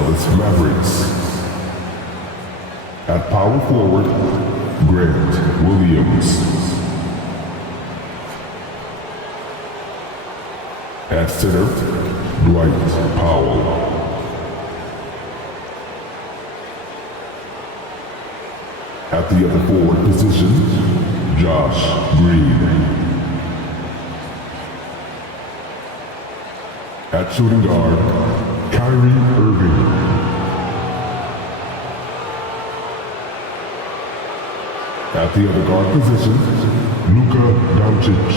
Dallas Mavericks. At power forward, Grant Williams. At center, Dwight Powell. At the other forward position, Josh Green. At shooting guard, Kyrie Irving. At the other guard position, Luka Doncic.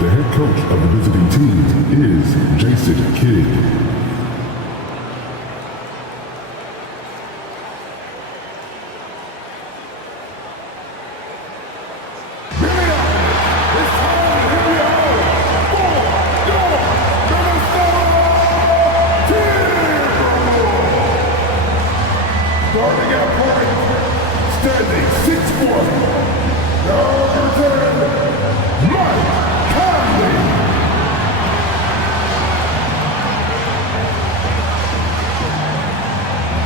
The head coach of the visiting team is Jason Kidd. Starting at point, standing 6'1", number 10, Mike Conley.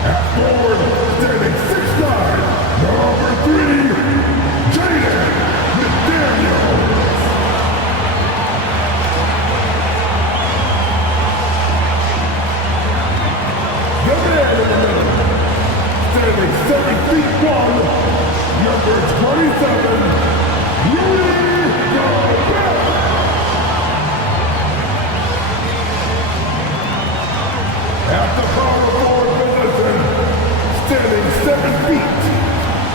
At forward, standing 6'9", number 3, Jaden McDaniels. The man in the middle, standing 7 feet 1, number 27, Rudy Gobert. At the power forward position, standing 7 feet,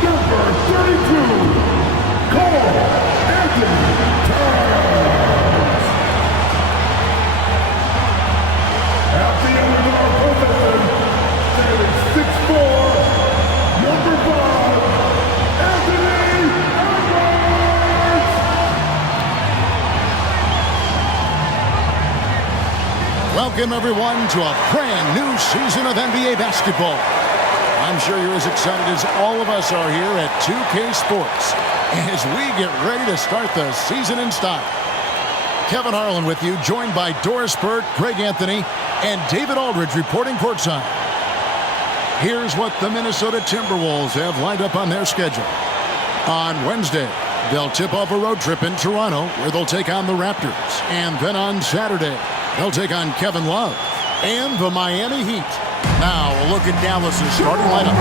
number 32, Cole Anthony Towns. At the other guard position, standing 6'4", number 5, Anthony Edwards! Welcome, everyone, to a brand new season of NBA basketball. I'm sure you're as excited as all of us are here at 2K Sports as we get ready to start the season in style. Kevin Harlan with you, joined by Doris Burt, Greg Anthony, and David Aldridge reporting courtside. Here's what the Minnesota Timberwolves have lined up on their schedule. On Wednesday, they'll tip off a road trip in Toronto where they'll take on the Raptors. And then on Saturday, they'll take on Kevin Love and the Miami Heat. Now, a look at Dallas's starting lineup.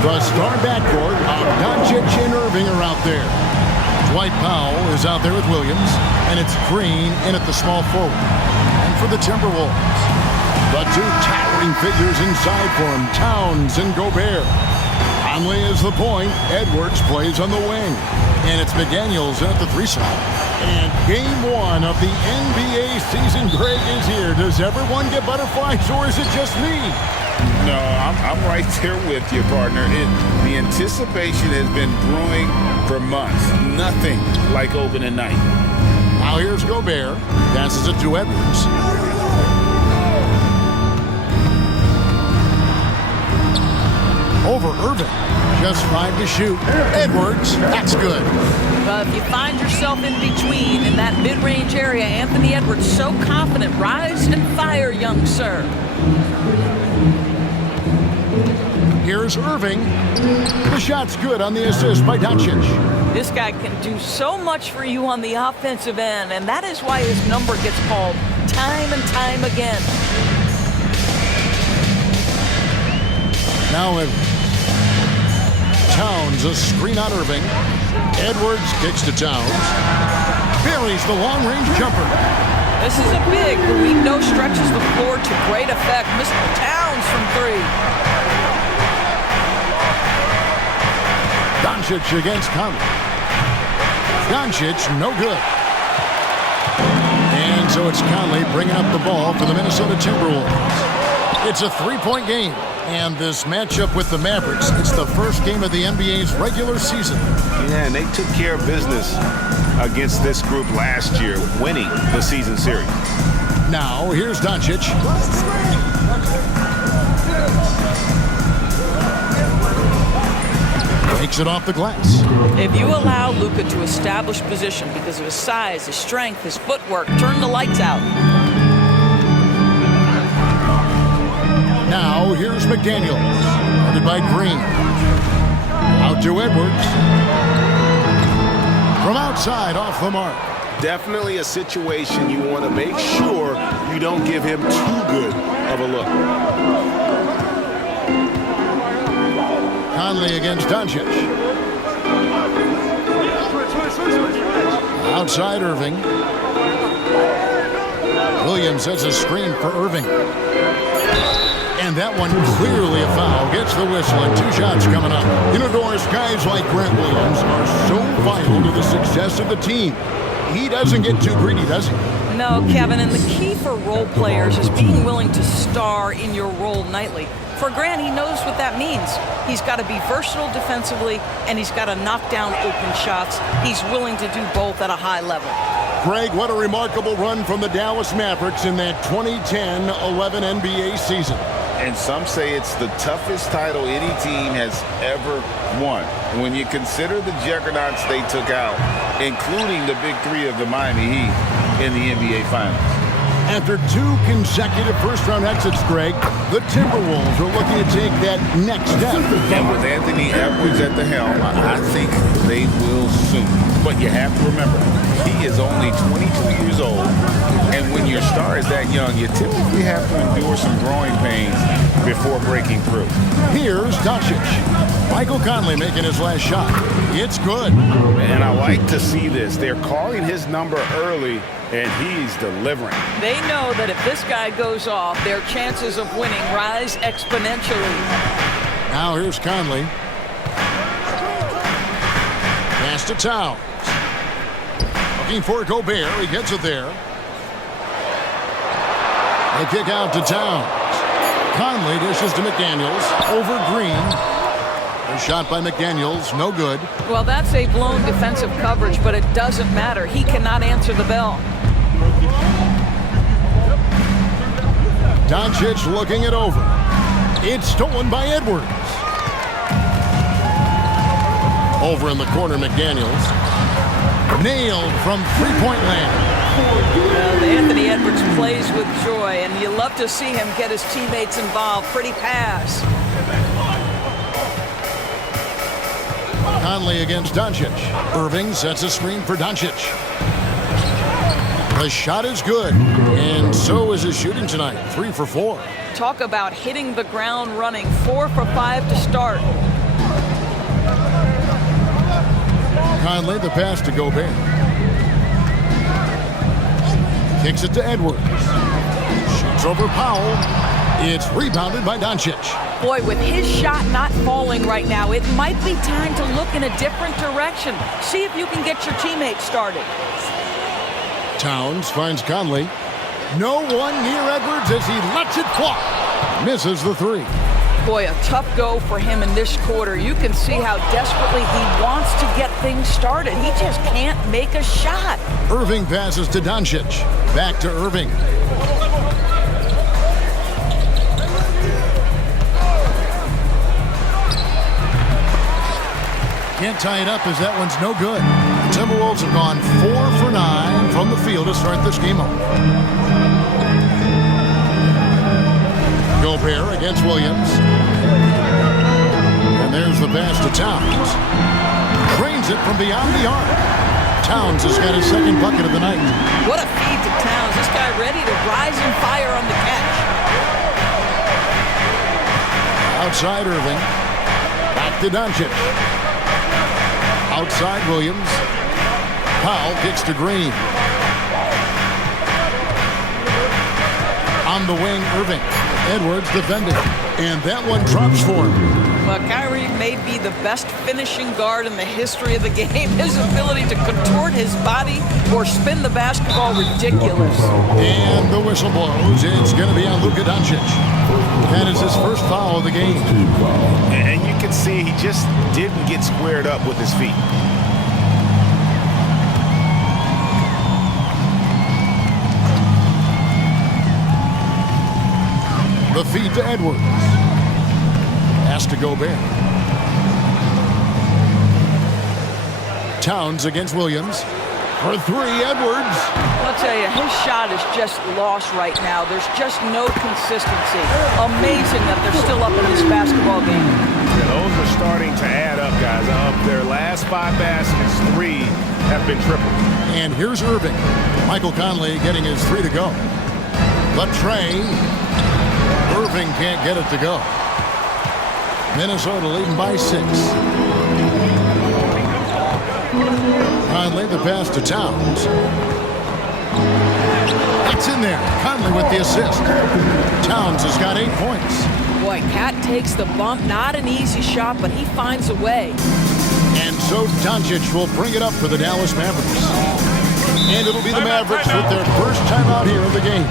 The star backcourt of Doncic and Irving are out there. Dwight Powell is out there with Williams, and it's Green in at the small forward. And for the Timberwolves, the two towering figures inside for him, Towns and Gobert. Conley is the point. Edwards plays on the wing. And it's McDaniels in at the 3 slot. And game 1 of the NBA season, Greg, is here. Does everyone get butterflies, or is it just me? No, I'm right there with you, partner. The anticipation has been brewing for months. Nothing like opening night. Now here's Gobert. Passes it to Edwards. Over Irving. Just 5 to shoot. Edwards, that's good. If you find yourself in between in that mid-range area, Anthony Edwards, so confident. Rise and fire, young sir. Here's Irving. The shot's good on the assist by Doncic. This guy can do so much for you on the offensive end, and that is why his number gets called time and time again. Now Towns, a screen on Irving. Edwards kicks to Towns. Buries the long-range jumper. This is a big who we know stretches the floor to great effect. Mr. Towns from 3. Doncic against Conley. Doncic, no good. And so it's Conley bringing up the ball for the Minnesota Timberwolves. It's a 3-point game. And this matchup with the Mavericks, it's the first game of the NBA's regular season. Yeah, and they took care of business against this group last year, winning the season series. Now, here's Doncic. Takes it off the glass. If you allow Luka to establish position because of his size, his strength, his footwork, turn the lights out. McDaniels. Guarded by Green. Out to Edwards. From outside, off the mark. Definitely a situation you want to make sure you don't give him too good of a look. Conley against Doncic. Outside Irving. Williams sets a screen for Irving. And that one clearly a foul. Gets the whistle and 2 shots coming up. You know, Doris, guys like Grant Williams are so vital to the success of the team. He doesn't get too greedy, does he? No, Kevin, and the key for role players is being willing to star in your role nightly. For Grant, he knows what that means. He's got to be versatile defensively, and he's got to knock down open shots. He's willing to do both at a high level. Greg, what a remarkable run from the Dallas Mavericks in that 2010-11 NBA season. And some say it's the toughest title any team has ever won. When you consider the juggernauts they took out, including the big 3 of the Miami Heat in the NBA Finals. After 2 consecutive first-round exits, Greg, the Timberwolves are looking to take that next step. And with Anthony Edwards at the helm, I think they will soon. But you have to remember, he is only 22 years old. And when your star is that young, you typically have to endure some growing pains before breaking through. Here's Doncic. Michael Conley making his last shot. It's good. And I like to see this. They're calling his number early, and he's delivering. They know that if this guy goes off, their chances of winning rise exponentially. Now here's Conley. Pass to Towns. Looking for Gobert. He gets it there. They kick out to Towns. Conley dishes to McDaniels. Over Green. A shot by McDaniels. No good. Well, that's a blown defensive coverage, but it doesn't matter. He cannot answer the bell. Doncic looking it over. It's stolen by Edwards. Over in the corner, McDaniels. Nailed from three-point land. Well, Anthony Edwards plays with joy, and you love to see him get his teammates involved. Pretty pass. Conley against Doncic. Irving sets a screen for Doncic. The shot is good, and so is his shooting tonight. 3 for 4. Talk about hitting the ground running. 4 for 5 to start. Conley, the pass to Gobert. Kicks it to Edwards. Shoots over Powell. It's rebounded by Doncic. Boy, with his shot not falling right now, it might be time to look in a different direction. See if you can get your teammates started. Towns finds Conley. No one near Edwards as he lets it fly. Misses the 3. Boy, a tough go for him in this quarter. You can see how desperately he wants to get things started. He just can't make a shot. Irving passes to Doncic. Back to Irving. Can't tie it up as that one's no good. The Timberwolves have gone 4 for 9 from the field to start this game off. Gobert against Williams. And there's the pass to Towns. Drains it from beyond the arc. Towns has got his second bucket of the night. What a feed to Towns. This guy ready to rise and fire on the catch. Outside Irving. Back to Doncic. Outside Williams. Powell kicks to Green. On the wing, Irving. Edwards defending. And that one drops for him. Well, Kyrie may be the best finishing guard in the history of the game. His ability to contort his body or spin the basketball, ridiculous. And the whistle blows. It's going to be on Luka Doncic. That is his first foul of the game. And you can see he just didn't get squared up with his feet. The feed to Edwards. Pass to Gobert. Towns against Williams. For three, Edwards. I'll tell you, his shot is just lost right now. There's just no consistency. Amazing that they're still up in this basketball game. Yeah, those are starting to add up, guys. Of their last 5 baskets, 3 have been triple. And here's Irving. Michael Conley getting his 3 to go. The tray. Irving can't get it to go. Minnesota leading by 6. Conley the pass to Towns. It's in there. Conley with the assist. Towns has got 8 points. Boy, Cat takes the bump. Not an easy shot, but he finds a way. And so Doncic will bring it up for the Dallas Mavericks. And it'll be the Mavericks with their first time out here in the game.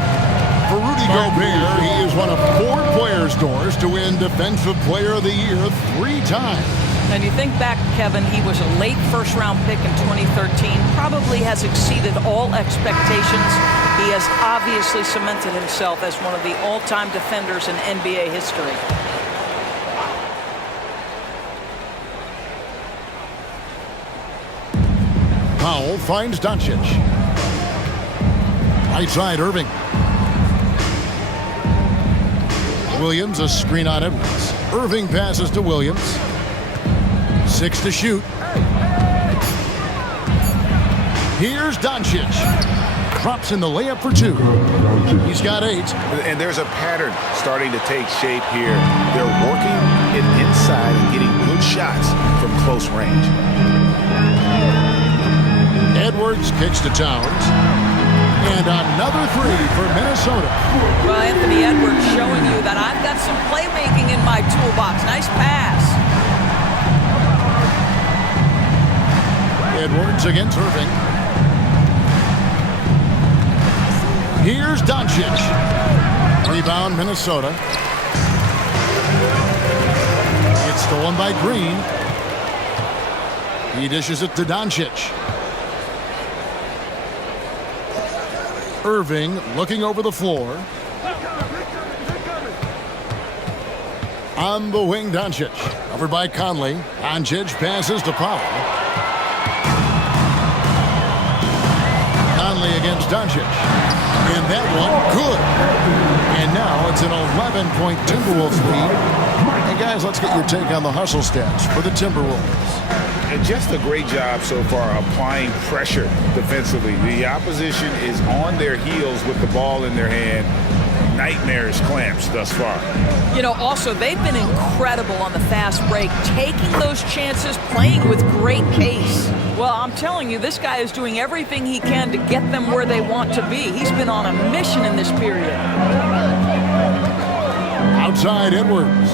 For Rudy Gobert, he is one of 4 players, Doors, to win Defensive Player of the Year 3 times. And you think back, Kevin, he was a late first-round pick in 2013. Probably has exceeded all expectations. He has obviously cemented himself as one of the all-time defenders in NBA history. Powell finds Doncic. Right side, Irving. Williams, a screen on Edwards. Irving passes to Williams. 6 to shoot. Here's Doncic. Drops in the layup for 2. He's got 8. And there's a pattern starting to take shape here. They're working it inside and getting good shots from close range. Edwards kicks to Towns. And another 3 for Minnesota. Well, Anthony Edwards showing you that I've got some playmaking in my toolbox. Nice pass. Edwards against Irving. Here's Doncic. Rebound, Minnesota. It's stolen by Green. He dishes it to Doncic. Irving looking over the floor. On the wing, Doncic. Covered by Conley. Doncic passes to Powell. Conley against Doncic. And that one, good. And now it's an 11-point Timberwolves lead. And guys, let's get your take on the hustle stats for the Timberwolves. And just a great job so far applying pressure defensively. The opposition is on their heels with the ball in their hand. Nightmares clamps thus far. You know, also, they've been incredible on the fast break, taking those chances, playing with great pace. Well, I'm telling you, this guy is doing everything he can to get them where they want to be. He's been on a mission in this period. Outside, Edwards.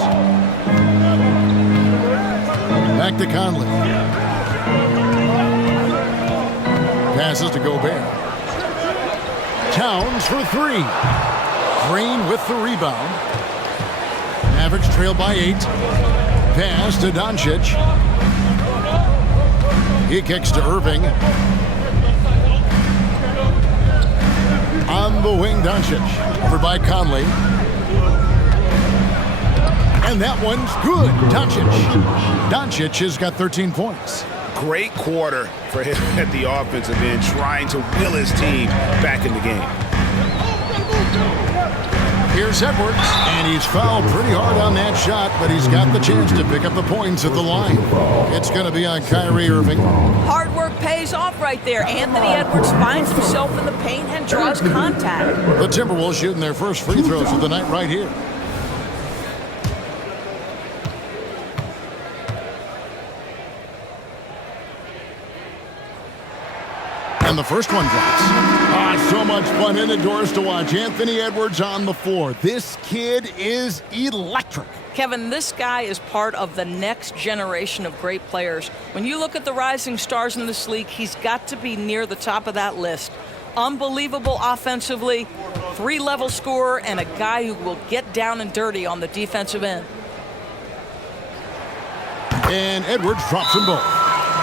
Back to Conley. Passes to Gobert. Towns for 3. Green with the rebound. Mavericks trail by 8. Pass to Doncic. He kicks to Irving. On the wing, Doncic. Over by Conley. And that one's good. Doncic has got 13 points. Great quarter for him at the offensive end, trying to will his team back in the game. Here's Edwards, and he's fouled pretty hard on that shot, but he's got the chance to pick up the points at the line. It's going to be on Kyrie Irving. Hard work pays off right there. Anthony Edwards finds himself in the paint and draws contact. The Timberwolves shooting their first free throws of the night right here. And the first one drops. So much fun in the doors to watch. Anthony Edwards on the floor. This kid is electric. Kevin, this guy is part of the next generation of great players. When you look at the rising stars in this league, he's got to be near the top of that list. Unbelievable offensively, 3-level scorer, and a guy who will get down and dirty on the defensive end. And Edwards drops them both.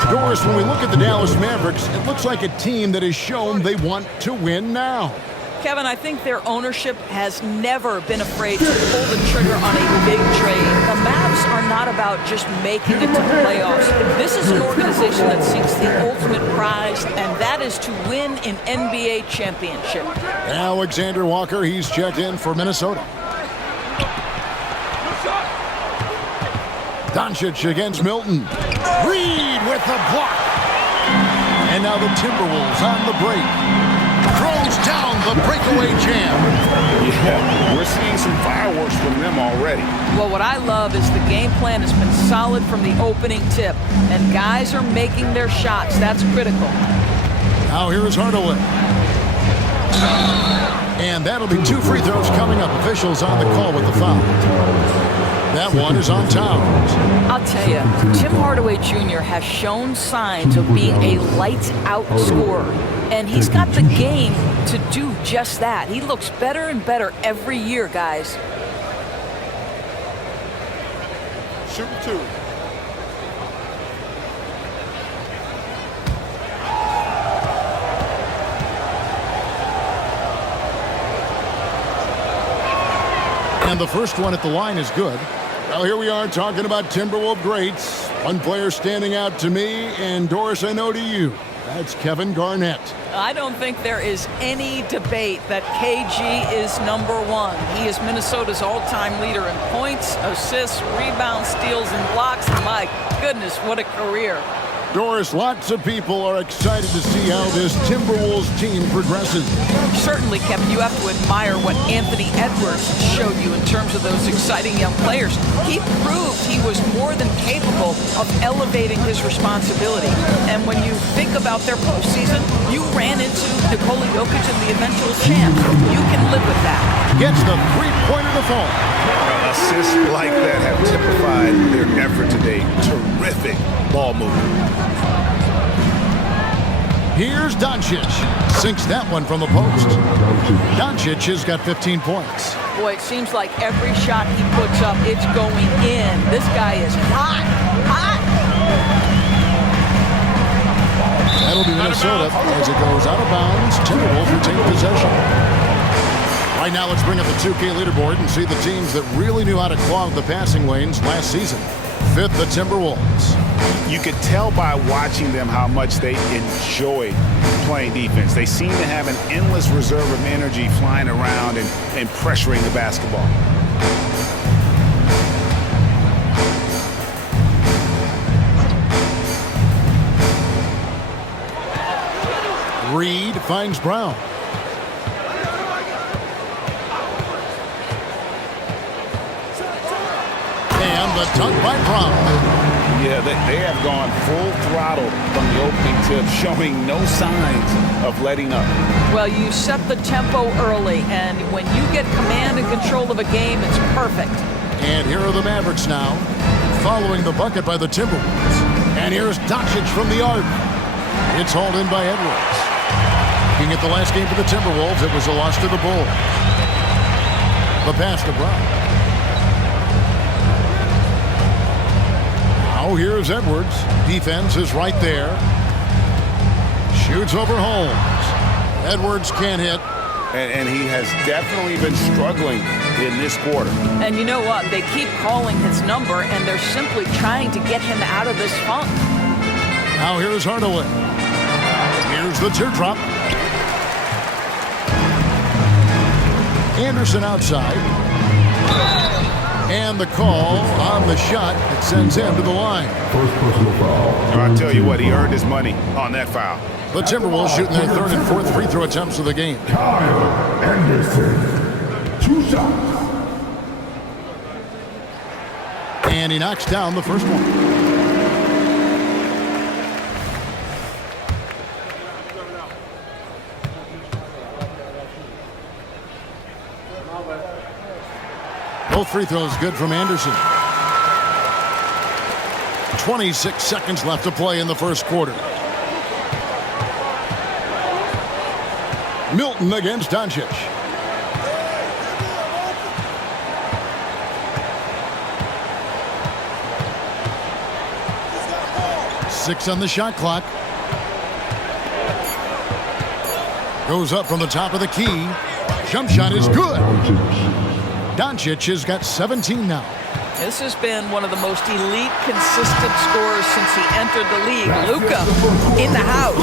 Doris, when we look at the Dallas Mavericks, it looks like a team that has shown they want to win now. Kevin, I think their ownership has never been afraid to pull the trigger on a big trade. The Mavs are not about just making it to the playoffs. This is an organization that seeks the ultimate prize, and that is to win an NBA championship. Alexander Walker, he's checked in for Minnesota. Doncic against Milton. Reed with the block. And now the Timberwolves on the break. Throws down the breakaway jam. Yeah, we're seeing some fireworks from them already. Well, what I love is the game plan has been solid from the opening tip, and guys are making their shots. That's critical. Now here is Hardaway. And that'll be 2 free throws coming up. Officials on the call with the foul. That one is on Towns. I'll tell you, Tim Hardaway Jr. has shown signs of being a lights-out scorer, and he's got the game to do just that. He looks better and better every year, guys. Shoot 2. And the first one at the line is good. Well, here we are talking about Timberwolves greats. One player standing out to me, and Doris, I know to you. That's Kevin Garnett. I don't think there is any debate that KG is #1. He is Minnesota's all-time leader in points, assists, rebounds, steals, and blocks. My goodness, what a career. Doris, lots of people are excited to see how this Timberwolves team progresses. Certainly, Kevin, you have to admire what Anthony Edwards showed you in terms of those exciting young players. He proved he was more than capable of elevating his responsibility. And when you think about their postseason, you ran into Nikola Jokic and the eventual champ. You can live with that. Gets the three-pointer to fall. Assists like that have typified their effort today. Terrific ball movement. Here's Doncic. Sinks that one from the post. Doncic has got 15 points. Boy, it seems like every shot he puts up, it's going in. This guy is hot, hot. That'll be Minnesota as it goes out of bounds. Timberwolves retain possession. Right now, let's bring up the 2K leaderboard and see the teams that really knew how to clog the passing lanes last season. 5th, the Timberwolves. You could tell by watching them how much they enjoy playing defense. They seem to have an endless reserve of energy flying around and pressuring the basketball. Reed finds Brown. And the dunk by Brown. Yeah, they have gone full throttle from the opening tip, showing no signs of letting up. Well, you set the tempo early, and when you get command and control of a game, it's perfect. And here are the Mavericks now, following the bucket by the Timberwolves. And here's Doncic from the arc. It's hauled in by Edwards. Looking at the last game for the Timberwolves, it was a loss to the Bulls. The pass to Brown. Now here's Edwards. Defense is right there. Shoots over Holmes. Edwards can't hit. And he has definitely been struggling in this quarter. And you know what? They keep calling his number, and they're simply trying to get him out of this funk. Now here's Hardaway. Here's the teardrop. Anderson outside. And the call on the shot that sends him to the line. First personal foul. I'll tell you what, he earned his money on that foul. The Timberwolves shooting their 3rd and 4th free throw attempts of the game. Kyle Anderson. 2 shots. And he knocks down the first one. Both free throws good from Anderson. 26 seconds left to play in the first quarter. Milton against Doncic. Six on the shot clock. Goes up from the top of the key. Jump shot is good. Doncic. Doncic has got 17 now. This has been one of the most elite, consistent scorers since he entered the league. Luka in the house.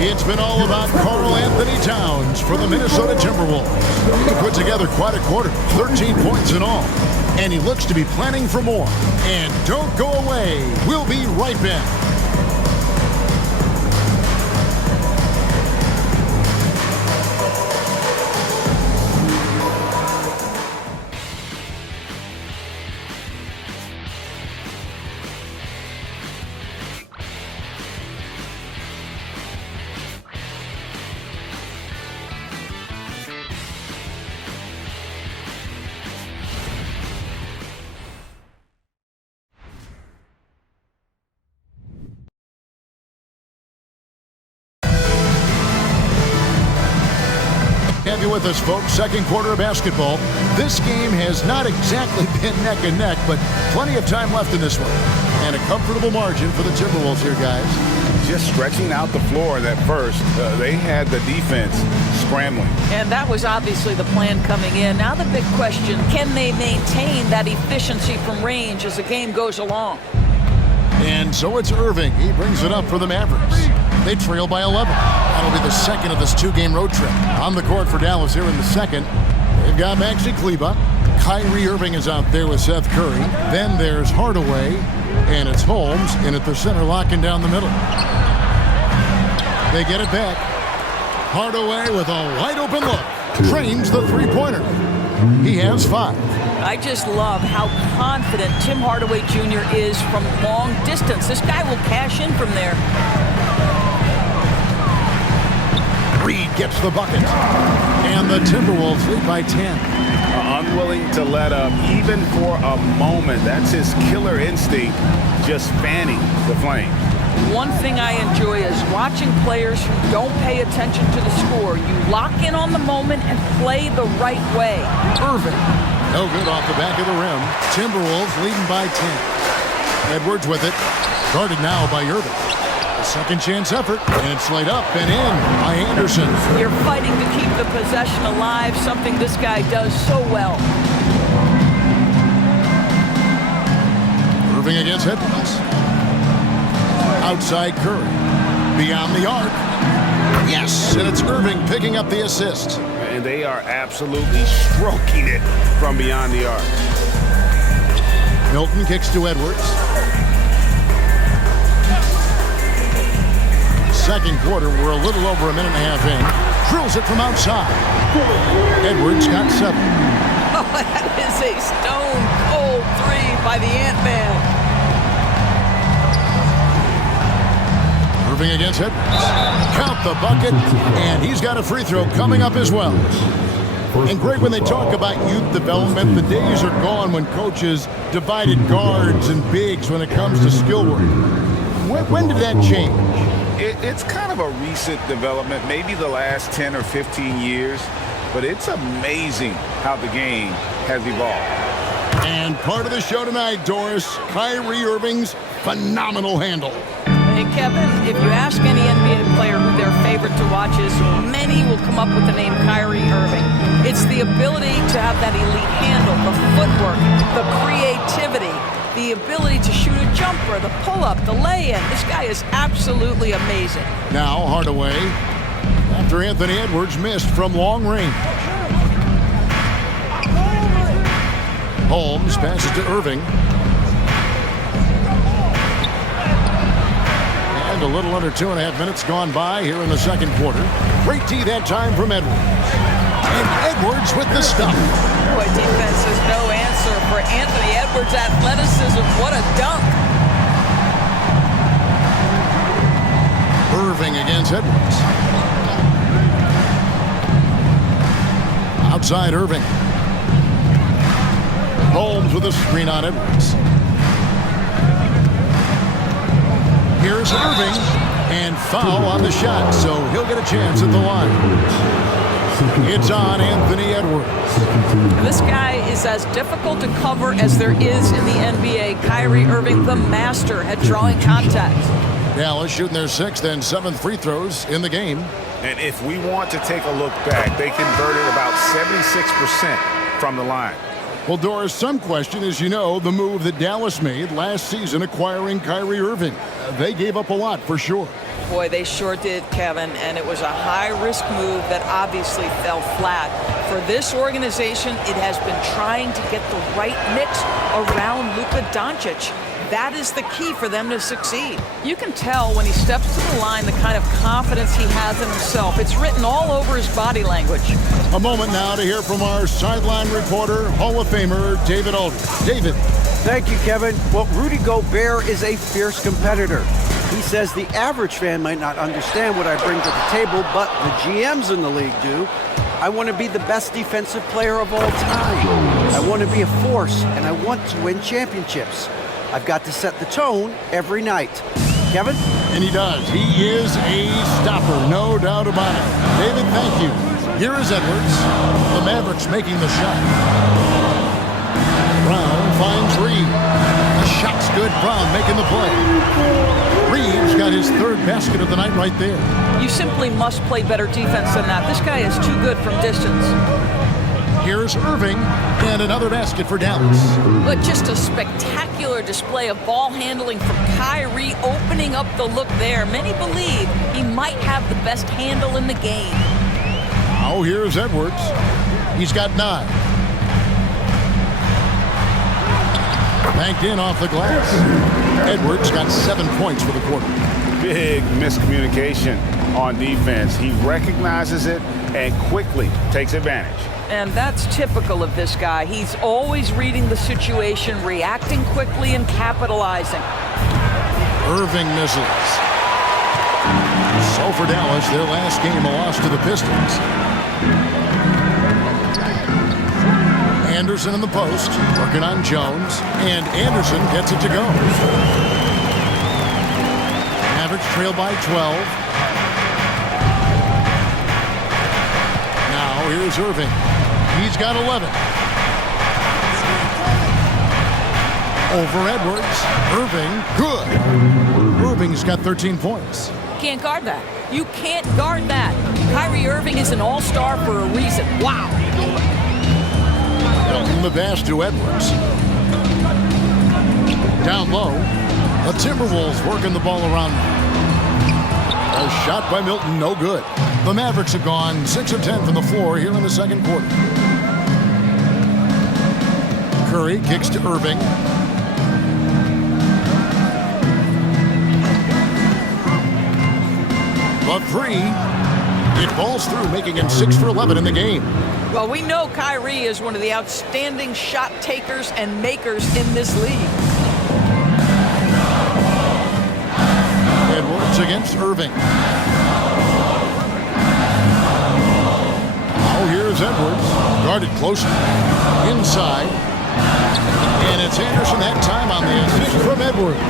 It's been all about Karl Anthony Towns for the Minnesota Timberwolves. He put together quite a quarter, 13 points in all. And he looks to be planning for more. And don't go away. We'll be right back. Have you with us, folks. Second quarter of basketball. This game has not exactly been neck and neck, but plenty of time left in this one. And a comfortable margin for the Timberwolves here, guys. Just stretching out the floor at first. They had the defense scrambling. And that was obviously the plan coming in. Now the big question, can they maintain that efficiency from range as the game goes along? And so it's Irving. He brings it up for the Mavericks. They trail by 11. That'll be the second of this two-game road trip. On the court for Dallas here in the second. They've got Maxi Kleber. Kyrie Irving is out there with Seth Curry. Then there's Hardaway. And it's Holmes in at the center, locking down the middle. They get it back. Hardaway with a wide-open look. Trains the three-pointer. He has 5. I just love how confident Tim Hardaway Jr. is from long distance. This guy will cash in from there. Reed gets the bucket. And the Timberwolves lead by 10. Unwilling to let up even for a moment. That's his killer instinct, just fanning the flame. One thing I enjoy is watching players who don't pay attention to the score. You lock in on the moment and play the right way. Irving. No good off the back of the rim. Timberwolves leading by 10. Edwards with it. Guarded now by Irving. A second chance effort. And it's laid up and in by Anderson. You're fighting to keep the possession alive, something this guy does so well. Irving against Edwards. Outside Curry. Beyond the arc. Yes, and it's Irving picking up the assist. And they are absolutely stroking it from beyond the arc. Milton kicks to Edwards. Second quarter, we're a little over a minute and a half in. Drills it from outside. Edwards got 7. Oh, that is a stone-cold 3 by the Ant-Man. Irving against Edwards. Count the bucket, and he's got a free throw coming up as well. And Greg, when they talk about youth development, the days are gone when coaches divided guards and bigs when it comes to skill work. When did that change? It's kind of a recent development, maybe the last 10 or 15 years, but it's amazing how the game has evolved. And part of the show tonight, Doris, Kyrie Irving's phenomenal handle. Hey, Kevin, if you ask any NBA player who their favorite to watch is, many will come up with the name Kyrie Irving. It's the ability to have that elite handle, the footwork, the creativity, the ability to shoot a jumper, the pull-up, the lay-in. This guy is absolutely amazing. Now Hardaway, after Anthony Edwards missed from long range. Holmes passes to Irving. A little under 2.5 minutes gone by here in the second quarter. Great D that time from Edwards. And Edwards with the stuff. Boy, defense is no answer for Anthony Edwards' athleticism. What a dunk. Irving against Edwards. Outside Irving. Holmes with a screen on Edwards. Here's Irving, and foul on the shot, so he'll get a chance at the line. It's on Anthony Edwards. This guy is as difficult to cover as there is in the NBA. Kyrie Irving, the master at drawing contact. Dallas shooting their 6th and 7th free throws in the game. And if we want to take a look back, they converted about 76% from the line. Well, Doris, some question, as you know, the move that Dallas made last season acquiring Kyrie Irving. They gave up a lot for sure. Boy, they sure did, Kevin, and it was a high-risk move that obviously fell flat. For this organization, it has been trying to get the right mix around Luka Doncic. That is the key for them to succeed. You can tell when he steps to the line the kind of confidence he has in himself. It's written all over his body language. A moment now to hear from our sideline reporter, Hall of Famer David Aldridge. David. Thank you, Kevin. Well, Rudy Gobert is a fierce competitor. He says the average fan might not understand what I bring to the table, but the GMs in the league do. I want to be the best defensive player of all time. I want to be a force, and I want to win championships. I've got to set the tone every night. Kevin? And he does. He is a stopper, no doubt about it. David, thank you. Here is Edwards. The Mavericks making the shot. Brown finds Reed. The shot's good. Brown making the play. Reed's got his third basket of the night right there. You simply must play better defense than that. This guy is too good from distance. Here's Irving, and another basket for Dallas. But just a spectacular display of ball handling from Kyrie, opening up the look there. Many believe he might have the best handle in the game. Now here's Edwards. He's got 9. Banked in off the glass. Edwards got 7 points for the quarter. Big miscommunication on defense. He recognizes it and quickly takes advantage. And that's typical of this guy. He's always reading the situation, reacting quickly, and capitalizing. Irving misses. So for Dallas, their last game, a loss to the Pistons. Anderson in the post, working on Jones, and Anderson gets it to go. Mavericks trail by 12. Now here's Irving. He's got 11. Over Edwards. Irving, good. Irving's got 13 points. Can't guard that. You can't guard that. Kyrie Irving is an all-star for a reason. Wow. From the pass to Edwards. Down low. The Timberwolves working the ball around. A shot by Milton, no good. The Mavericks have gone 6 of 10 from the floor here in the second quarter. Curry kicks to Irving. The 3. It falls through, making him 6 for 11 in the game. Well, we know Kyrie is one of the outstanding shot takers and makers in this league. Edwards against Irving. Now here's Edwards, guarded closely. Inside. And it's Anderson that time on the assist from Edwards.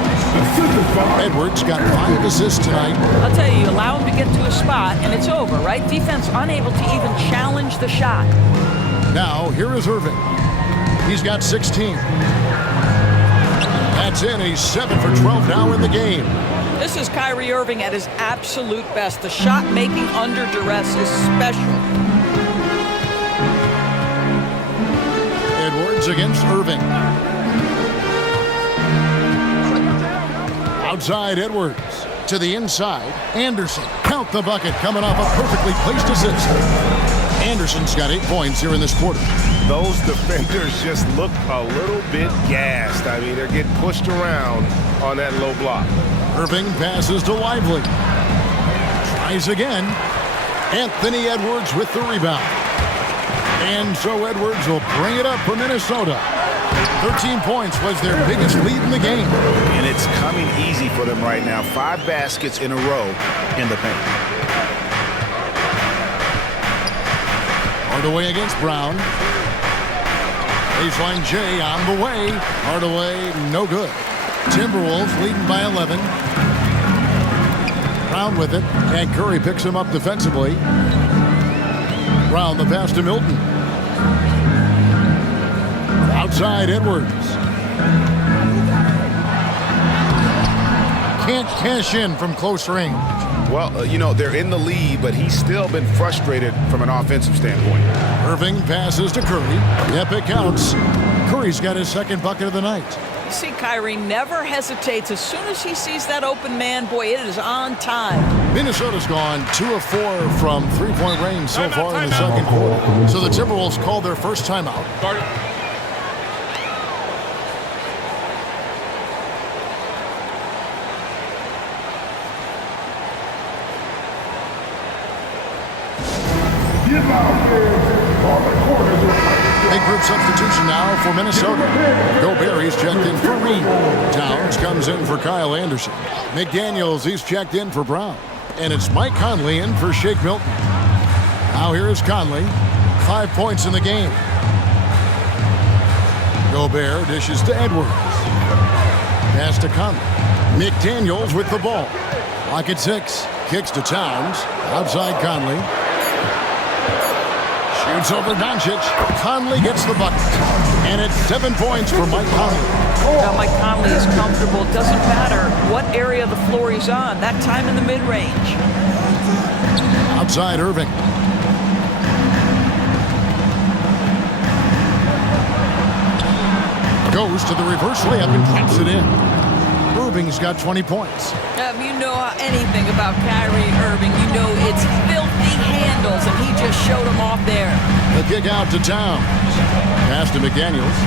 Edwards got 5 assists tonight. I'll tell you, allow him to get to a spot, and it's over, right? Defense unable to even challenge the shot. Now, here is Irving. He's got 16. That's in. He's 7 for 12 now in the game. This is Kyrie Irving at his absolute best. The shot making under duress is special. Edwards against Irving. Outside Edwards. To the inside. Anderson. Count the bucket. Coming off a perfectly placed assist. Anderson's got 8 points here in this quarter. Those defenders just look a little bit gassed. I mean, they're getting pushed around on that low block. Irving passes to Lively. Tries again. Anthony Edwards with the rebound. And so Edwards will bring it up for Minnesota. 13 points was their biggest lead in the game. And it's coming easy for them right now. 5 baskets in a row in the paint. Hardaway against Brown. Baseline J on the way. Hardaway, no good. Timberwolves leading by 11. Brown with it. And Curry picks him up defensively. Brown the pass to Milton. Outside Edwards. Can't cash in from close range. Well, they're in the lead, but he's still been frustrated from an offensive standpoint. Irving passes to Curry. Yep, it counts. Curry's got his second bucket of the night. You see, Kyrie never hesitates. As soon as he sees that open man, boy, it is on time. Minnesota's gone 2 of 4 from three-point range so far in the second quarter. So the Timberwolves called their first timeout. Big group substitution now for Minnesota. Gobert, he's checked in for Reed. Towns comes in for Kyle Anderson. McDaniels, he's checked in for Brown. And it's Mike Conley in for Shake Milton. Now here is Conley. 5 points in the game. Gobert dishes to Edwards. Pass to Conley. McDaniels with the ball. Lock at 6. Kicks to Towns. Outside Conley. Shoots over Doncic. Conley gets the bucket. And it's 7 points for Mike Conley. Now, Mike Conley is comfortable. It doesn't matter what area of the floor he's on. That time in the mid-range. Outside Irving. Goes to the reverse layup and drops it in. Irving's got 20 points. You know anything about Kyrie Irving. You know it's filthy handles, and he just showed them off there. The kick out to Towns. Pass to McDaniels.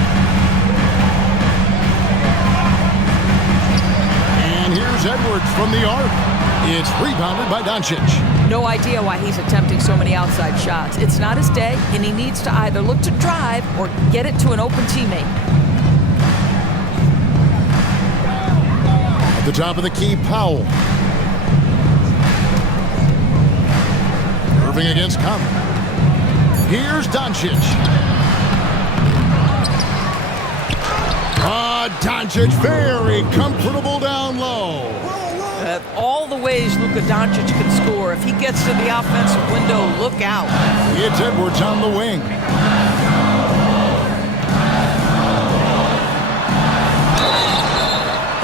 And here's Edwards from the arc. It's rebounded by Doncic. No idea why he's attempting so many outside shots. It's not his day, and he needs to either look to drive or get it to an open teammate. At the top of the key, Powell. Irving against Conley. Here's Doncic. Doncic very comfortable down low. All the ways Luka Doncic can score. If he gets to the offensive window, look out. It's Edwards on the wing.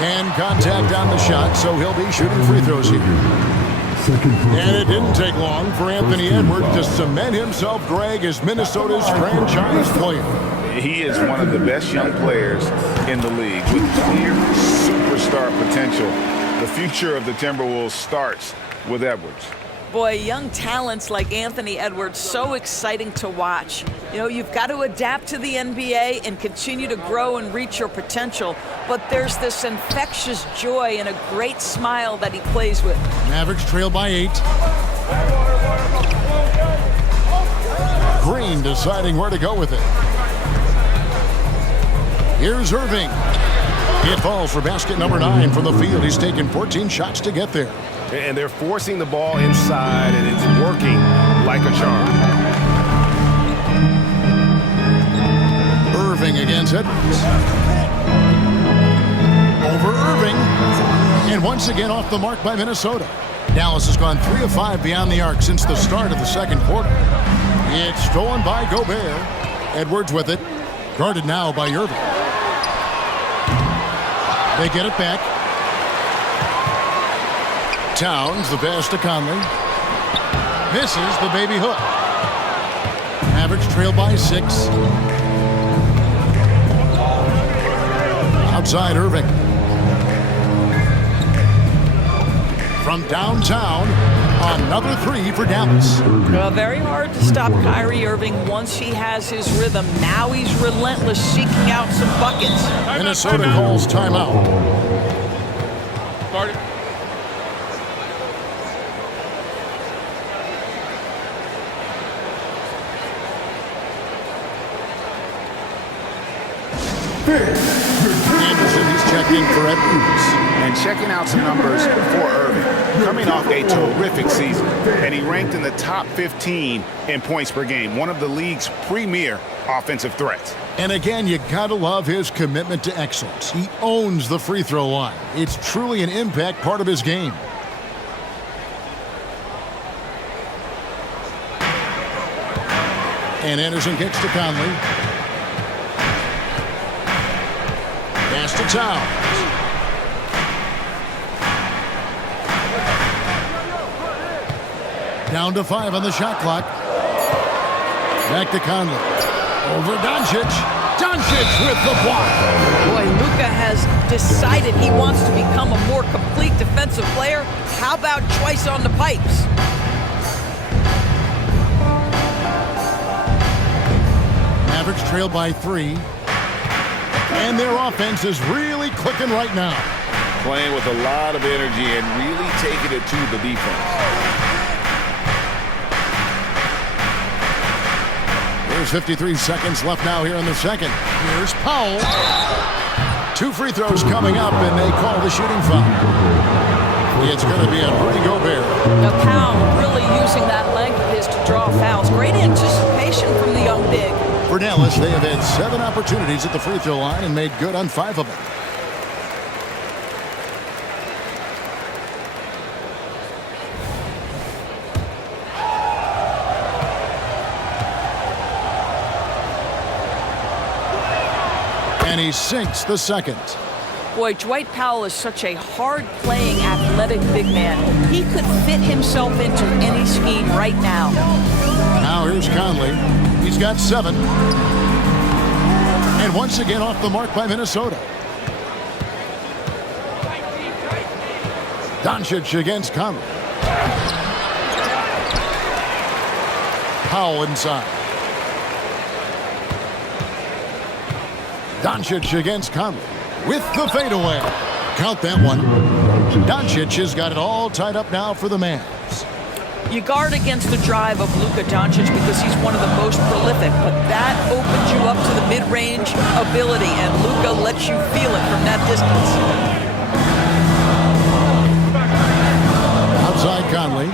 And contact on the shot, so he'll be shooting free throws here. And it didn't take long for Anthony Edwards to cement himself, Greg, as Minnesota's franchise player. He is one of the best young players in the league with clear superstar potential. The future of the Timberwolves starts with Edwards. Boy, young talents like Anthony Edwards, so exciting to watch. You know, you've got to adapt to the NBA and continue to grow and reach your potential. But there's this infectious joy and a great smile that he plays with. Mavericks trail by 8. Green deciding where to go with it. Here's Irving. It falls for basket number 9 from the field. He's taken 14 shots to get there. And they're forcing the ball inside, and it's working like a charm. Irving against Edwards. Over Irving. And once again off the mark by Minnesota. Dallas has gone 3 of 5 beyond the arc since the start of the second quarter. It's stolen by Gobert. Edwards with it. Guarded now by Irving. They get it back. Towns, the pass to Conley. Misses the baby hook. Mavericks trail by 6. Outside Irving. From downtown, another 3 for Dallas. Very hard to stop Kyrie Irving once he has his rhythm. Now he's relentless, seeking out some buckets. Minnesota calls timeout. Anderson, he's checked in for Edwards. And checking out some numbers for Irving. Coming off a terrific season, and he ranked in the top 15 in points per game, one of the league's premier offensive threats. And again, you gotta love his commitment to excellence. He owns the free throw line. It's truly an impact part of his game. And Anderson kicks to Conley. Pass to Towns. Down to 5 on the shot clock. Back to Conley. Over Doncic. Doncic with the block. Boy, Luka has decided he wants to become a more complete defensive player. How about twice on the pipes? Mavericks trail by 3. And their offense is really clicking right now. Playing with a lot of energy and really taking it to the defense. There's 53 seconds left now here in the second. Here's Powell. 2 free throws coming up, and they call the shooting foul. It's going to be on Rudy Gobert. Now Powell really using that length of his to draw fouls. Great anticipation from the young big. For Dallas, they have had 7 opportunities at the free throw line and made good on 5 of them. And he sinks the second. Boy, Dwight Powell is such a hard-playing, athletic big man. He could fit himself into any scheme right now. Now here's Conley. He's got 7. And once again off the mark by Minnesota. Doncic against Conley. Powell inside. Doncic against Conley with the fadeaway. Count that one. Doncic has got it all tied up now for the Mavs. You guard against the drive of Luka Doncic because he's one of the most prolific, but that opens you up to the mid-range ability, and Luka lets you feel it from that distance. Outside Conley.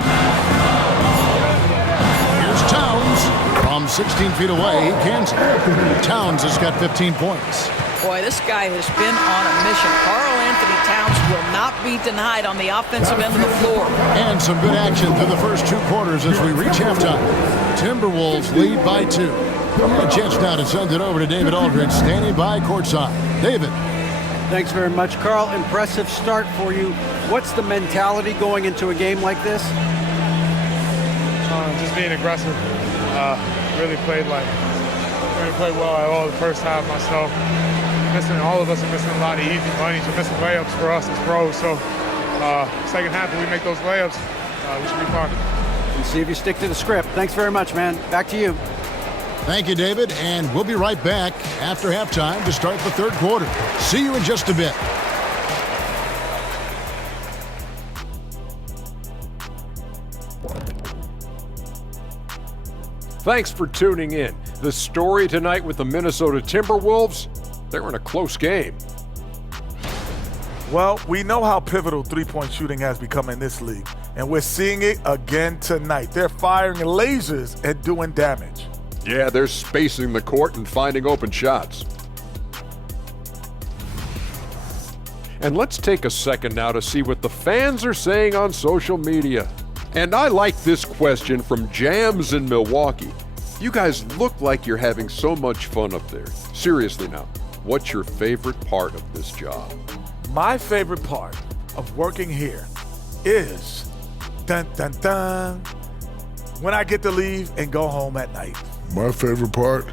Here's Towns. From 16 feet away, he cans it. Towns has got 15 points. Boy, this guy has been on a mission. Karl Anthony Towns will not be denied on the offensive end of the floor. And some good action through the first 2 quarters as we reach halftime. Timberwolves lead by 2. And a chance now to send it over to David Aldridge, standing by courtside. David. Thanks very much, Carl. Impressive start for you. What's the mentality going into a game like this? Just being aggressive. Really played well at all the first half myself. All of us are missing a lot of easy monies. We're missing layups for us as pros. So second half, when we make those layups, we should be fine. And see if you stick to the script. Thanks very much, man. Back to you. Thank you, David. And we'll be right back after halftime to start the third quarter. See you in just a bit. Thanks for tuning in. The story tonight with the Minnesota Timberwolves, they're in a close game. Well, we know how pivotal three-point shooting has become in this league, and we're seeing it again tonight. They're firing lasers and doing damage. Yeah, they're spacing the court and finding open shots. And let's take a second now to see what the fans are saying on social media. And I like this question from Jams in Milwaukee. You guys look like you're having so much fun up there. Seriously now, what's your favorite part of this job? My favorite part of working here is, dun dun dun, when I get to leave and go home at night. My favorite part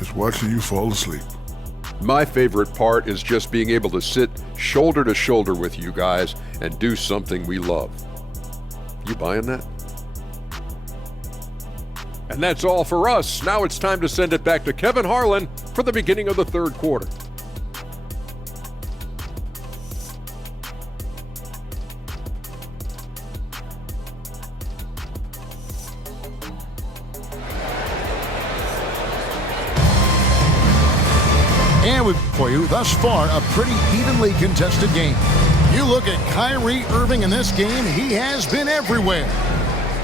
is watching you fall asleep. My favorite part is just being able to sit shoulder to shoulder with you guys and do something we love. You buying that? And that's all for us. Now it's time to send it back to Kevin Harlan for the beginning of the third quarter. And for you, thus far, a pretty evenly contested game. You look at Kyrie Irving in this game, he has been everywhere.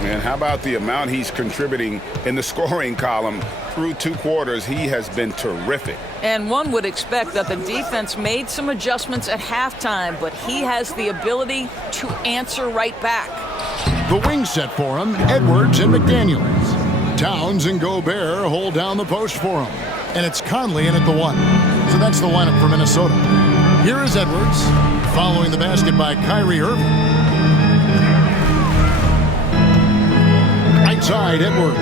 And how about the amount he's contributing in the scoring column through 2 quarters? He has been terrific. And one would expect that the defense made some adjustments at halftime, but he has the ability to answer right back. The wing set for him, Edwards and McDaniels. Towns and Gobert hold down the post for him. And it's Conley in at the 1. So that's the lineup for Minnesota. Here is Edwards, following the basket by Kyrie Irving. Right side, Edwards.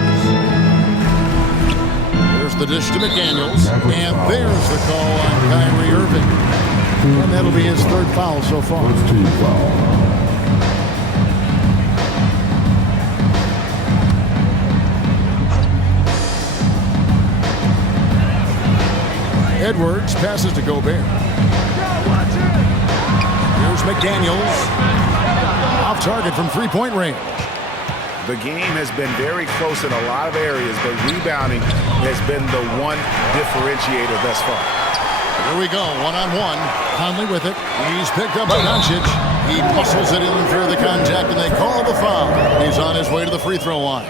There's the dish to McDaniels. And there's the call on Kyrie Irving. And that'll be his third foul so far. First team foul. Edwards passes to Gobert. Here's McDaniels. Off target from three-point range. The game has been very close in a lot of areas, but rebounding has been the one differentiator thus far. Here we go, one-on-one. Conley with it. He's picked up by Doncic. He muscles it in through the contact, and they call the foul. He's on his way to the free throw line.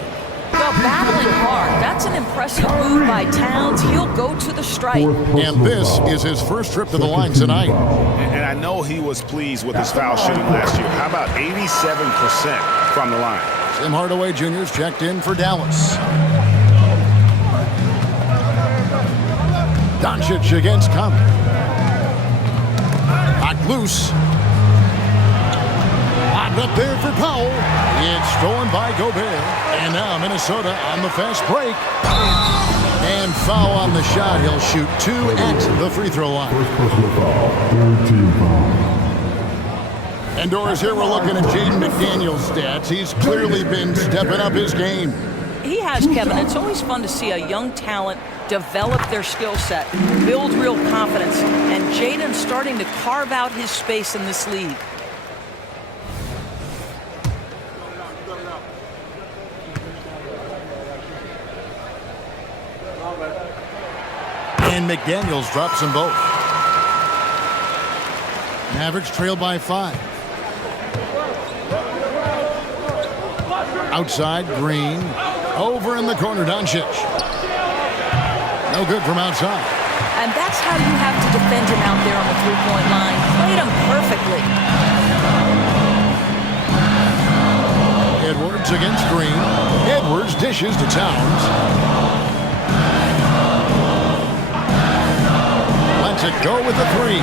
Well, battling hard. That's an impressive move by Towns. He'll go to the strike. And this is his first trip to the line tonight. And I know he was pleased with his foul shooting last year. How about 87% from the line? Tim Hardaway Jr.'s checked in for Dallas. Doncic against Conley. Knocked loose. Locked up there for Powell. It's stolen by Gobert. And now Minnesota on the fast break. And foul on the shot. He'll shoot two at the free throw line. First personal foul. Third team foul. And Doris, here we're looking at Jaden McDaniels' stats. He's clearly been stepping up his game. He has, Kevin. It's always fun to see a young talent develop their skill set, build real confidence, and Jaden's starting to carve out his space in this league. And McDaniels drops them both. Mavericks trail by 5. Outside, Green. Over in the corner, Doncic. No good from outside. And that's how you have to defend him out there on the three-point line. Played him perfectly. Edwards against Green. Edwards dishes to Towns. Lets it go with the three.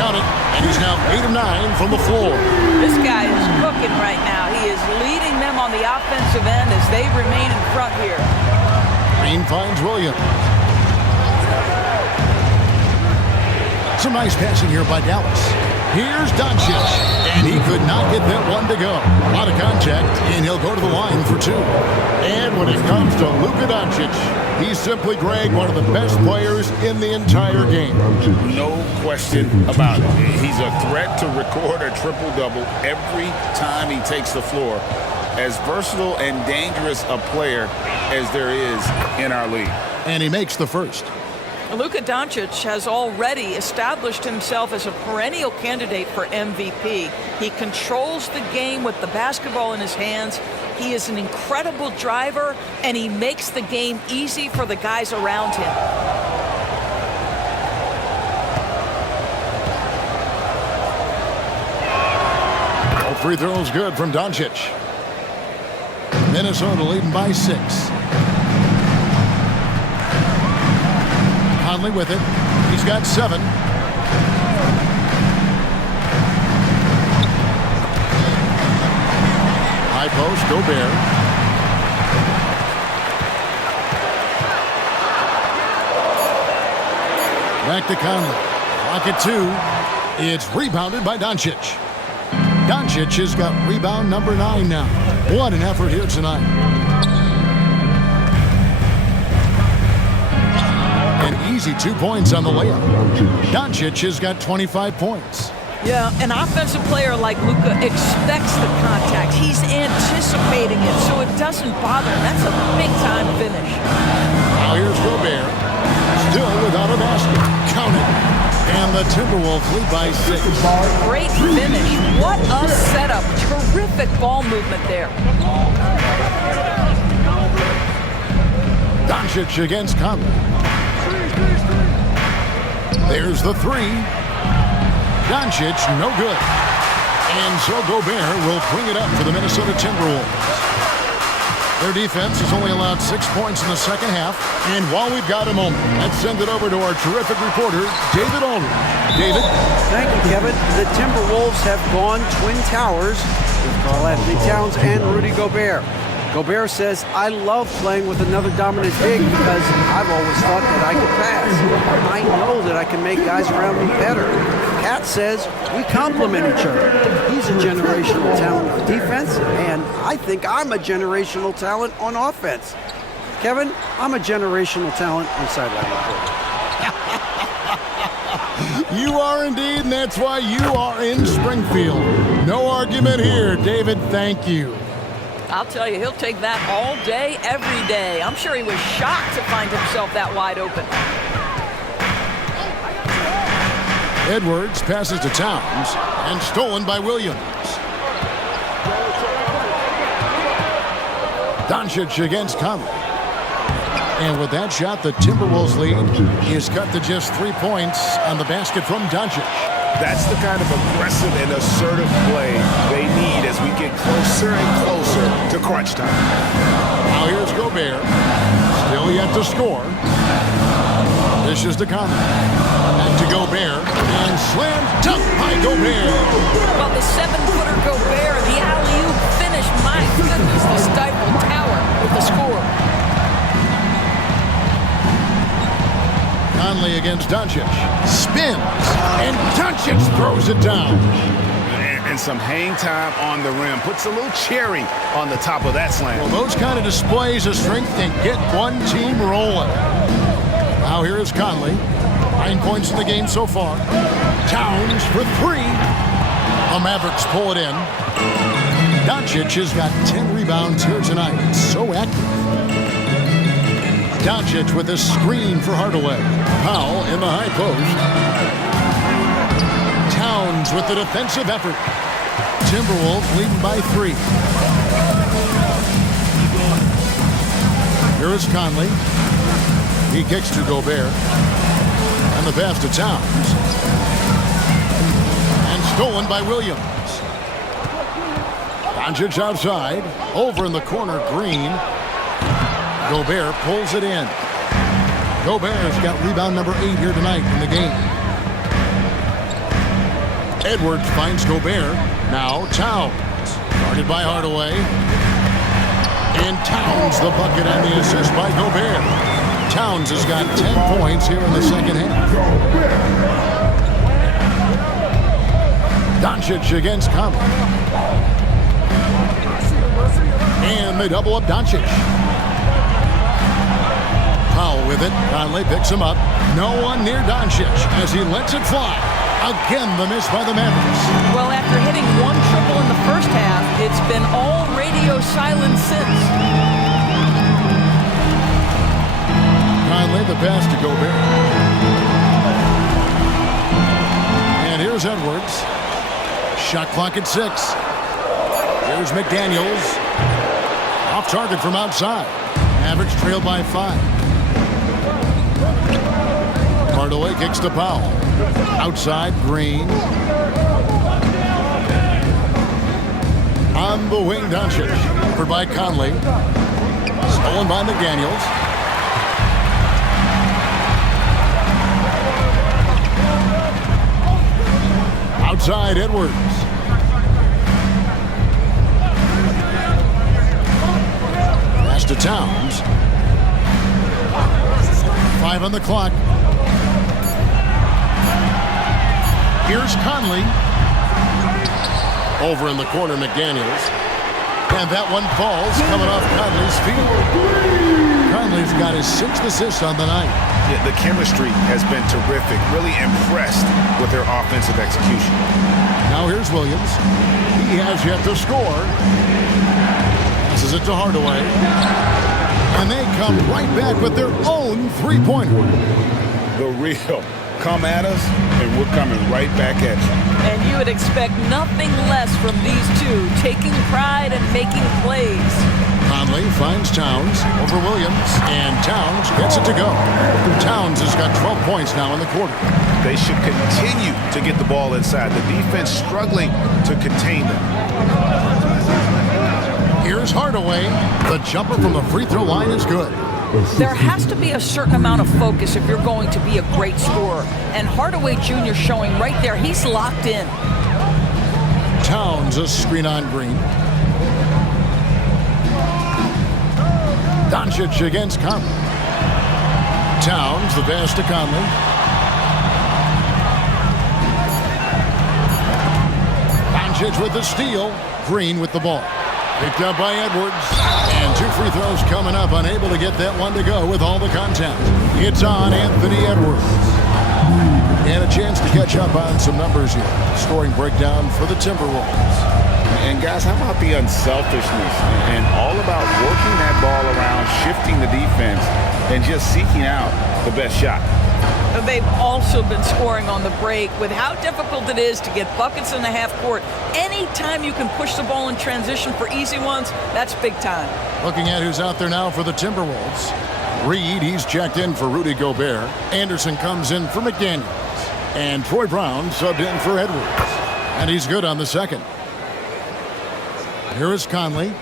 Count it. And he's now 8 of 9 from the floor. This guy is cooking right now. He is leading them on the offensive end as they remain in front here. Green finds Williams. Some nice passing here by Dallas. Here's Doncic, and he could not get that one to go. A lot of contact, and he'll go to the line for 2. And when it comes to Luka Doncic, he's simply, Greg, one of the best players in the entire game. No question about it. He's a threat to record a triple-double every time he takes the floor. As versatile and dangerous a player as there is in our league. And he makes the first. Luka Doncic has already established himself as a perennial candidate for MVP. He controls the game with the basketball in his hands. He is an incredible driver, and he makes the game easy for the guys around him. All free throws good from Doncic. Minnesota leading by 6. Conley with it. He's got 7. High post, Gobert. Back to Conley. Clock at 2. It's rebounded by Doncic. Doncic has got rebound number 9 now. What an effort here tonight. An easy 2 points on the layup. Doncic has got 25 points. Yeah, an offensive player like Luka expects the contact. He's anticipating it, so it doesn't bother him. That's a big-time finish. Now here's Gobert. Still without a basket. Count it. And the Timberwolves lead by 6. Great finish. What a setup. Terrific ball movement there. Doncic against Conley. There's the 3. Doncic, no good. And so Gobert will bring it up for the Minnesota Timberwolves. Their defense has only allowed 6 points in the second half. And while we've got a moment, let's send it over to our terrific reporter, David Aldridge. David? Thank you, Kevin. The Timberwolves have gone Twin Towers with Karl-Anthony Towns and Rudy Gobert. Gobert says, I love playing with another dominant big because I've always thought that I could pass. I know that I can make guys around me better. Kat says, we complement each other. He's a generational talent on defense, and I think I'm a generational talent on offense. Kevin, I'm a generational talent on sideline reporting. You are indeed, and that's why you are in Springfield. No argument here, David. Thank you. I'll tell you, he'll take that all day, every day. I'm sure he was shocked to find himself that wide open. Edwards passes to Towns and stolen by Williams. Doncic against Conley. And with that shot, the Timberwolves lead is cut to just 3 points on the basket from Doncic. That's the kind of aggressive and assertive play they need as we get closer and closer to crunch time. Now here's Gobert. Still yet to score. Dishes to Conley. And to Gobert. And slam dunk by Gobert. Well, the 7-footer Gobert, the alley-oop finish. My goodness, the stifled tower with the score. Conley against Doncic. Spins. And Doncic throws it down. And some hang time on the rim. Puts a little cherry on the top of that slam. Well, those kind of displays of strength can get one team rolling. Now here is Conley. 9 points in the game so far. Towns for 3. The Mavericks pull it in. Doncic has got 10 rebounds here tonight. So active. Doncic with a screen for Hardaway. Powell in the high post. Towns with the defensive effort. Timberwolves leading by 3. Here is Conley. He kicks to Gobert. And the pass to Towns. And stolen by Williams. Doncic outside. Over in the corner, Green. Gobert pulls it in. Gobert's got rebound number 8 here tonight in the game. Edwards finds Gobert. Now Towns. Guarded by Hardaway. And Towns the bucket and the assist by Gobert. Towns has got 10 points here in the second half. Doncic against Conley. And they double up Doncic. Powell with it. Conley picks him up. No one near Doncic as he lets it fly. Again, the miss by the Mavericks. Well, after hitting 1 triple in the first half, it's been all radio silence since. Conley, the pass to Gobert. And here's Edwards. Shot clock at 6. Here's McDaniels. Off target from outside. Mavericks trail by 5. Hardaway kicks to Powell. Outside, Green. On the wing, Doncic. Covered by Conley. Stolen by McDaniels. Outside, Edwards. Pass to Towns. 5 on the clock. Here's Conley. Over in the corner, McDaniels. And that one falls, coming off Conley's feet. Conley's got his 6th assist on the night. Yeah, the chemistry has been terrific. Really impressed with their offensive execution. Now here's Williams. He has yet to score. Passes it to Hardaway. And they come right back with their own 3-pointer. The real. Come at us, and we're coming right back at you. And you would expect nothing less from these two, taking pride and making plays. Conley finds Towns over Williams, and Towns gets it to go. Towns has got 12 points now in the quarter. They should continue to get the ball inside. The defense struggling to contain them. Here's Hardaway. The jumper from the free throw line is good. There has to be a certain amount of focus if you're going to be a great scorer. And Hardaway Jr. showing right there, he's locked in. Towns, a screen on Green. Doncic against Conley. Towns, the pass to Conley. Doncic with the steal. Green with the ball. Picked up by Edwards. And 2 free throws coming up. Unable to get that one to go with all the contact. It's on Anthony Edwards. And a chance to catch up on some numbers here. Scoring breakdown for the Timberwolves. And guys, how about the unselfishness and all about working that ball around, shifting the defense, and just seeking out the best shot. They've also been scoring on the break with how difficult it is to get buckets in the half court. Anytime you can push the ball in transition for easy ones, that's big time. Looking at who's out there now for the Timberwolves. Reed, he's checked in for Rudy Gobert. Anderson comes in for McDaniels. And Troy Brown subbed in for Edwards. And he's good on the second. Here is Conley.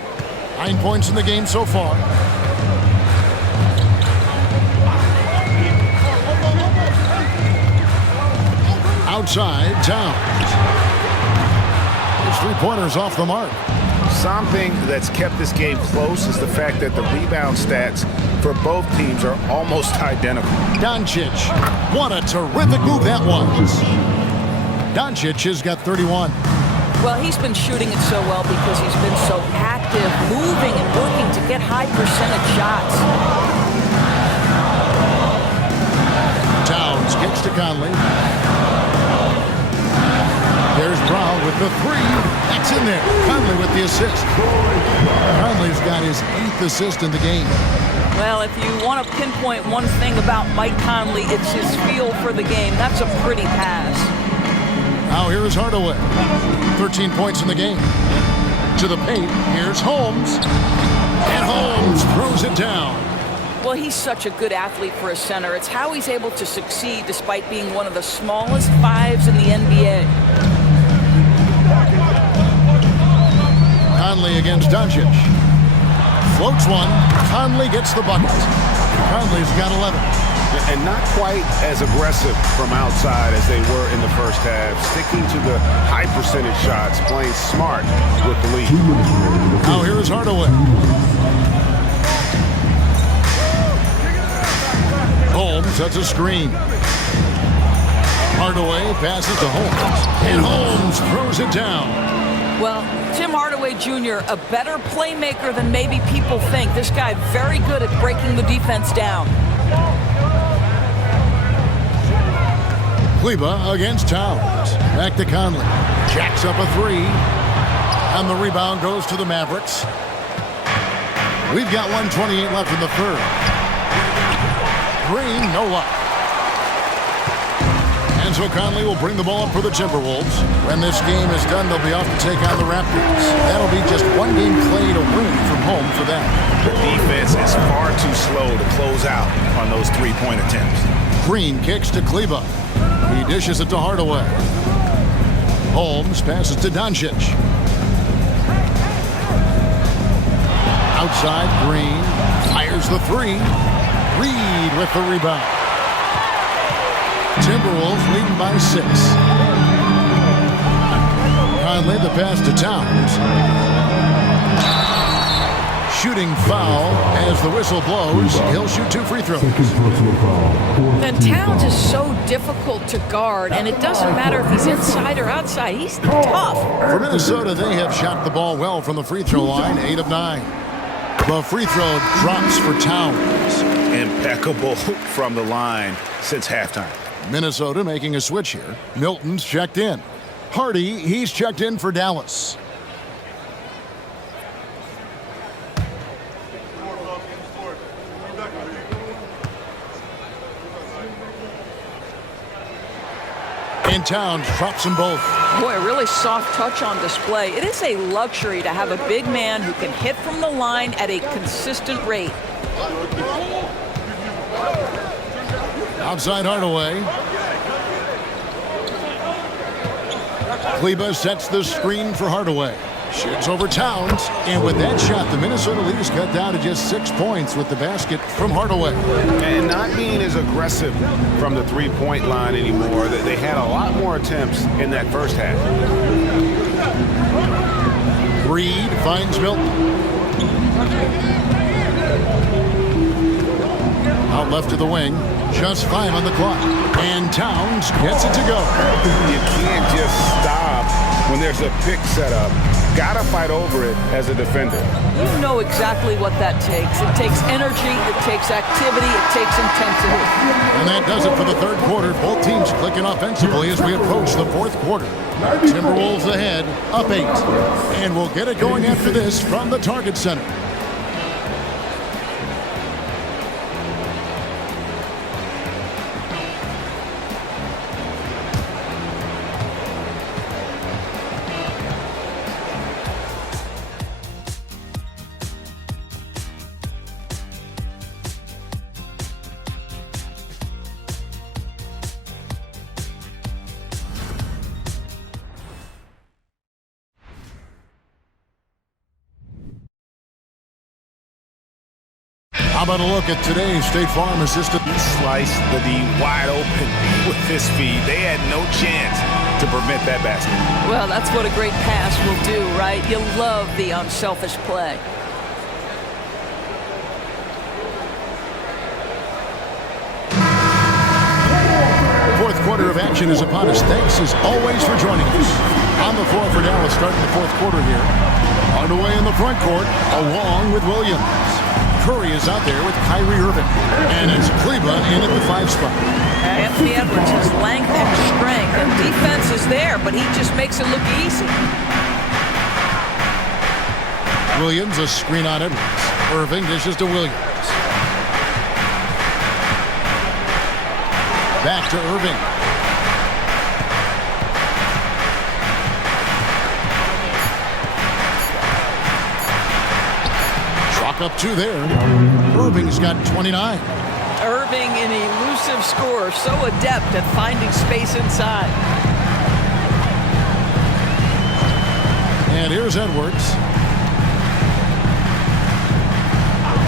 9 points in the game so far. Outside, Towns. His three-pointers off the mark. Something that's kept this game close is the fact that the rebound stats for both teams are almost identical. Doncic. What a terrific move that was. Doncic has got 31. Well, he's been shooting it so well because he's been so active, moving and working to get high percentage shots. Towns kicks to Conley. There's Brown with the three. That's in there. Conley with the assist. Conley's got his 8th assist in the game. Well, if you want to pinpoint one thing about Mike Conley, it's his feel for the game. That's a pretty pass. Now here is Hardaway. 13 points in the game. To the paint. Here's Holmes. And Holmes throws it down. Well, he's such a good athlete for a center. It's how he's able to succeed despite being one of the smallest 5s in the NBA. Conley against Doncic. Floats one. Conley gets the bucket. Conley's got 11. And not quite as aggressive from outside as they were in the first half. Sticking to the high percentage shots, playing smart with the lead. Now here is Hardaway. Holmes sets a screen. Hardaway passes to Holmes. And Holmes throws it down. Well, Tim Hardaway Jr., a better playmaker than maybe people think. This guy very good at breaking the defense down. Kleber against Towns. Back to Conley. Jacks up a three. And the rebound goes to the Mavericks. We've got 1:28 left in the third. Green, no luck. And so Conley will bring the ball up for the Timberwolves. When this game is done, they'll be off to take on the Raptors. That'll be just one game played away from home for them. The defense is far too slow to close out on those three-point attempts. Green kicks to Kleber. He dishes it to Hardaway. Holmes passes to Doncic. Outside, Green fires the three. Reed with the rebound. Timberwolves leading by 6. Conley the pass to Towns. Shooting foul as the whistle blows. He'll shoot 2 free throws. And Towns is so difficult to guard, and it doesn't matter if he's inside or outside. He's tough. For Minnesota, they have shot the ball well from the free throw line, 8 of 9. The free throw drops for Towns. Impeccable from the line since halftime. Minnesota making a switch here. Milton's checked in. Hardy, he's checked in for Dallas. And Towns drops them both. Boy, a really soft touch on display. It is a luxury to have a big man who can hit from the line at a consistent rate. Outside Hardaway. Kleber sets the screen for Hardaway. Shoots over Towns. And with that shot, the Minnesota leaders cut down to just 6 points with the basket from Hardaway. And not being as aggressive from the three-point line anymore. They had a lot more attempts in that first half. Reed finds Milton. Out left to the wing. Just 5 on the clock. And Towns gets it to go. You can't just stop when there's a pick set up. Gotta fight over it as a defender. You know exactly what that takes. It takes energy, it takes activity, it takes intensity. And that does it for the third quarter. Both teams clicking offensively as we approach the fourth quarter. Timberwolves ahead, up 8. And we'll get it going after this from the Target Center. How about a look at today's State Farm assistant? He sliced the D wide open with his feet. They had no chance to prevent that basket. Well, that's what a great pass will do, right? You love the unselfish play. Fourth quarter of action is upon us. Thanks as always for joining us. On the floor for Dallas starting the fourth quarter here. Hardaway in the front court along with Williams. Curry is out there with Kyrie Irving. And it's Kleber in at the 5 spot. Anthony Edwards has length and strength, and defense is there, but he just makes it look easy. Williams, a screen on Edwards. Irving dishes to Williams. Back to Irving. Up 2 there. Irving's got 29. Irving, an elusive scorer, so adept at finding space inside. And here's Edwards.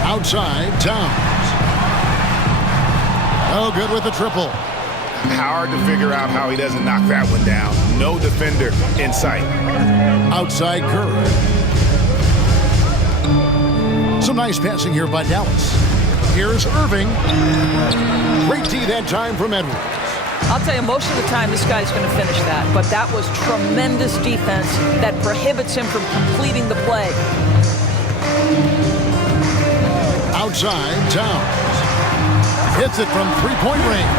Outside, Towns. Oh, good with the triple. Hard to figure out how he doesn't knock that one down. No defender in sight. Outside Curry. Some nice passing here by Dallas. Here's Irving. Great D that time from Edwards. I'll tell you, most of the time this guy's going to finish that, but that was tremendous defense that prohibits him from completing the play. Outside, Towns. Hits it from 3-point range.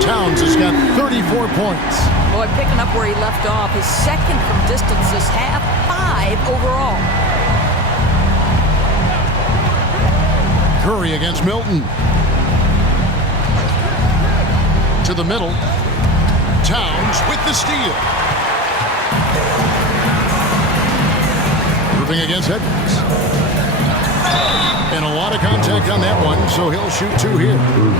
Towns has got 34 points. Boy, picking up where he left off. His second from distance this half, 5 overall. Curry against Milton. To the middle. Towns with the steal. Irving against Edwards. And a lot of contact on that one, so he'll shoot 2 here.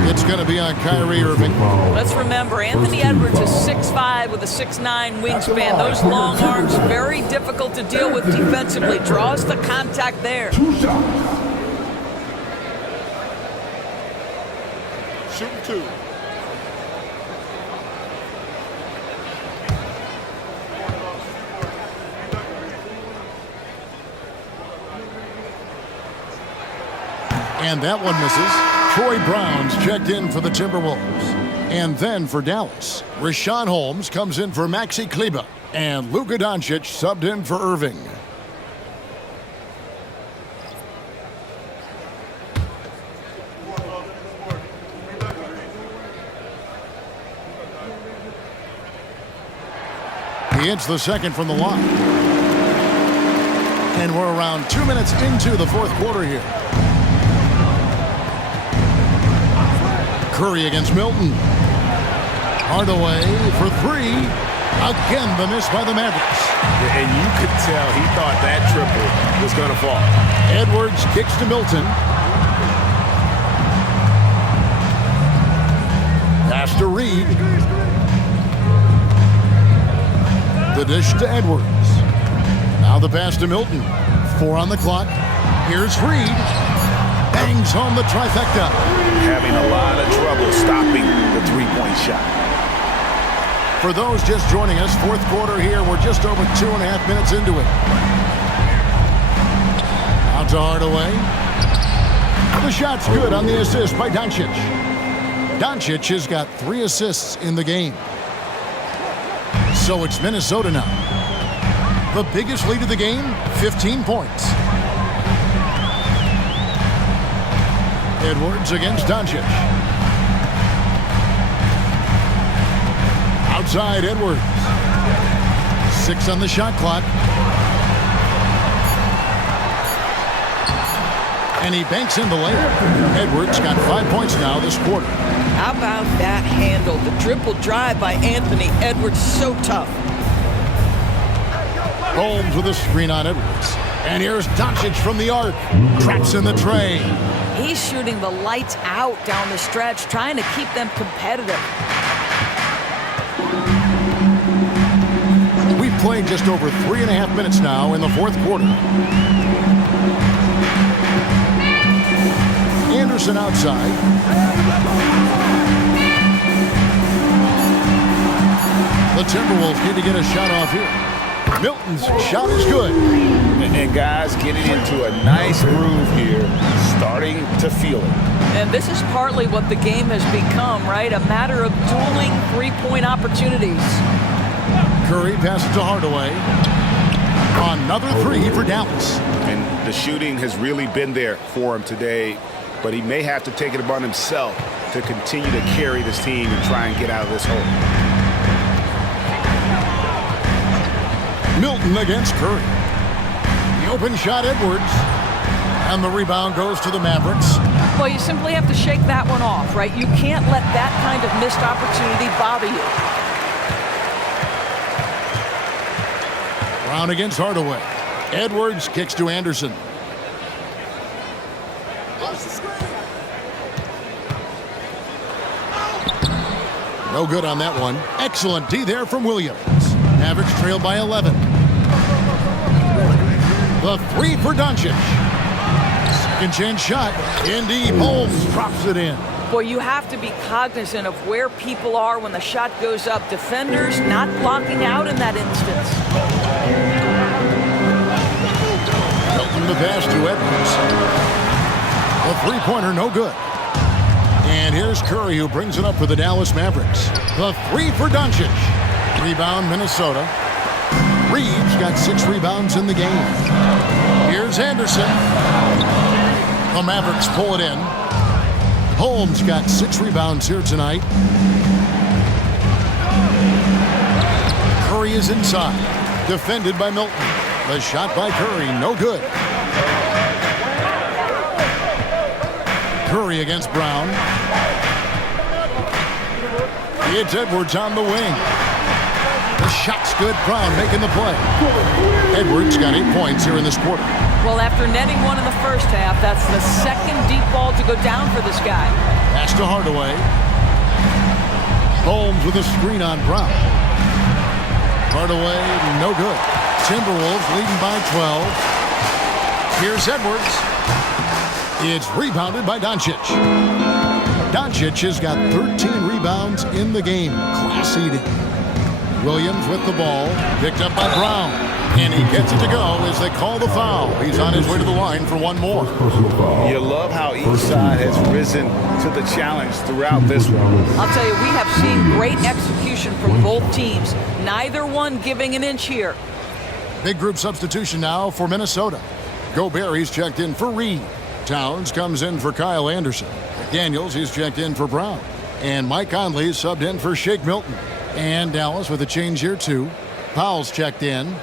It's going to be on Kyrie Irving. Let's remember, Anthony Edwards is 6'5" with a 6'9" wingspan. Those long arms, very difficult to deal with defensively. Draws the contact there. Shooting 2. And that one misses. Troy Brown's checked in for the Timberwolves. And then for Dallas, Rashawn Holmes comes in for Maxi Kleber. And Luka Doncic subbed in for Irving. He hits the second from the line. And we're around 2 minutes into the fourth quarter here. Curry against Milton. Hardaway for 3. Again, the miss by the Mavericks. And you could tell he thought that triple was going to fall. Edwards kicks to Milton. Pass to Reed. The dish to Edwards. Now the pass to Milton. 4 on the clock. Here's Reed. Bangs home the trifecta. Having a lot of trouble stopping the 3-point shot. For those just joining us, fourth quarter here. We're just over 2.5 minutes into it. Out to Hardaway. The shot's good on the assist by Doncic. Doncic has got 3 assists in the game. So it's Minnesota now. The biggest lead of the game, 15 points. Edwards against Doncic. Outside Edwards. 6 on the shot clock. And he banks in the layup. Edwards got 5 points now this quarter. How about that handle? The triple drive by Anthony Edwards, so tough. Holmes with a screen on Edwards. And here's Doncic from the arc. Traps in the tray. He's shooting the lights out down the stretch, trying to keep them competitive. We've played just over 3.5 minutes now in the fourth quarter. Anderson outside. The Timberwolves need to get a shot off here. Milton's shot is good. And guys getting into a nice groove here, starting to feel it. And this is partly what the game has become, right? A matter of dueling three-point opportunities. Curry passes to Hardaway. Another 3 for Dallas. And the shooting has really been there for him today, but he may have to take it upon himself to continue to carry this team and try and get out of this hole. Milton against Curry. The open shot, Edwards. And the rebound goes to the Mavericks. Well, you simply have to shake that one off, right? You can't let that kind of missed opportunity bother you. Brown against Hardaway. Edwards kicks to Anderson. No good on that one. Excellent D there from Williams. Mavericks trail by 11. The 3 for Doncic. Second chance shot. In deep. Holmes drops it in. Boy, you have to be cognizant of where people are when the shot goes up. Defenders not blocking out in that instance. Milton the pass to Edwards. The three-pointer no good. And here's Curry who brings it up for the Dallas Mavericks. The 3 for Doncic. Rebound Minnesota. Reeves got 6 rebounds in the game. Here's Anderson. The Mavericks pull it in. Holmes got 6 rebounds here tonight. Curry is inside. Defended by Milton. The shot by Curry, no good. Curry against Brown. It's Edwards on the wing. The shot's good. Brown making the play. Edwards got 8 points here in this quarter. Well, after netting one in the first half, that's the second deep ball to go down for this guy. Pass to Hardaway. Holmes with a screen on Brown. Hardaway, no good. Timberwolves leading by 12. Here's Edwards. It's rebounded by Doncic. Doncic has got 13 rebounds in the game. Class eating. Williams with the ball. Picked up by Brown. And he gets it to go as they call the foul. He's on his way to the line for one more. You love how each side has risen to the challenge throughout this one. I'll tell you, we have seen great execution from both teams. Neither one giving an inch here. Big group substitution now for Minnesota. Gobert, he's checked in for Reed. Towns comes in for Kyle Anderson. Daniels, he's checked in for Brown. And Mike Conley subbed in for Shake Milton. And Dallas with a change here too. Powell's checked in.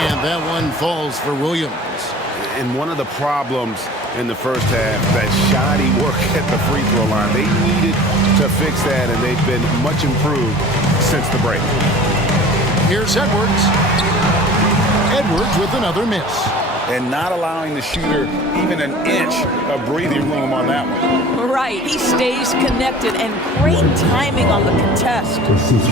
And that one falls for Williams. And one of the problems in the first half, that shoddy work at the free throw line. They needed to fix that, and they've been much improved since the break. Here's Edwards. Edwards with another miss. and not allowing the shooter even an inch of breathing room on that one. Right, he stays connected, and great timing on the contest.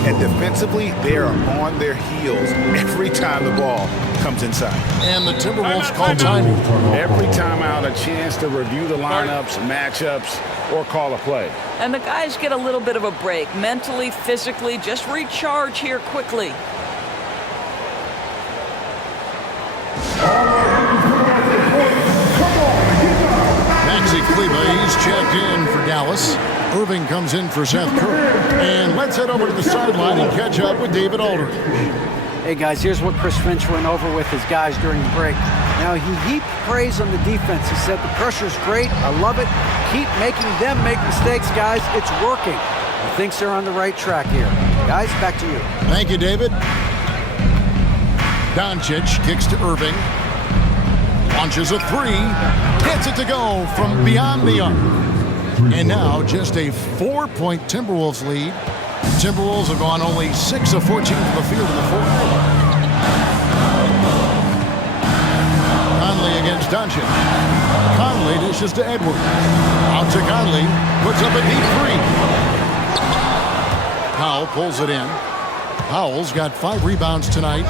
And defensively, they are on their heels every time the ball comes inside. And the Timberwolves call time. Every time out, a chance to review the lineups, matchups, or call a play. And the guys get a little bit of a break, mentally, physically, just recharge here quickly. Maxi Kleba, he's checked in for Dallas. Irving comes in for Seth Curry. And let's head over to the sideline and catch up with David Aldridge. Hey guys, here's what Chris Finch went over with his guys during the break. Now, he heaped praise on the defense. He said, the pressure's great. I love it. Keep making them make mistakes, guys. It's working. He thinks they're on the right track here. Guys, back to you. Thank you, David. Doncic kicks to Irving. Launches a three. Gets it to go from beyond the arc. And now just a 4-point Timberwolves lead. Timberwolves have gone only 6 of 14 from the field in the fourth. Conley against Doncic. Conley dishes to Edwards. Out to Conley. Puts up a deep three. Powell pulls it in. Powell's got 5 rebounds tonight.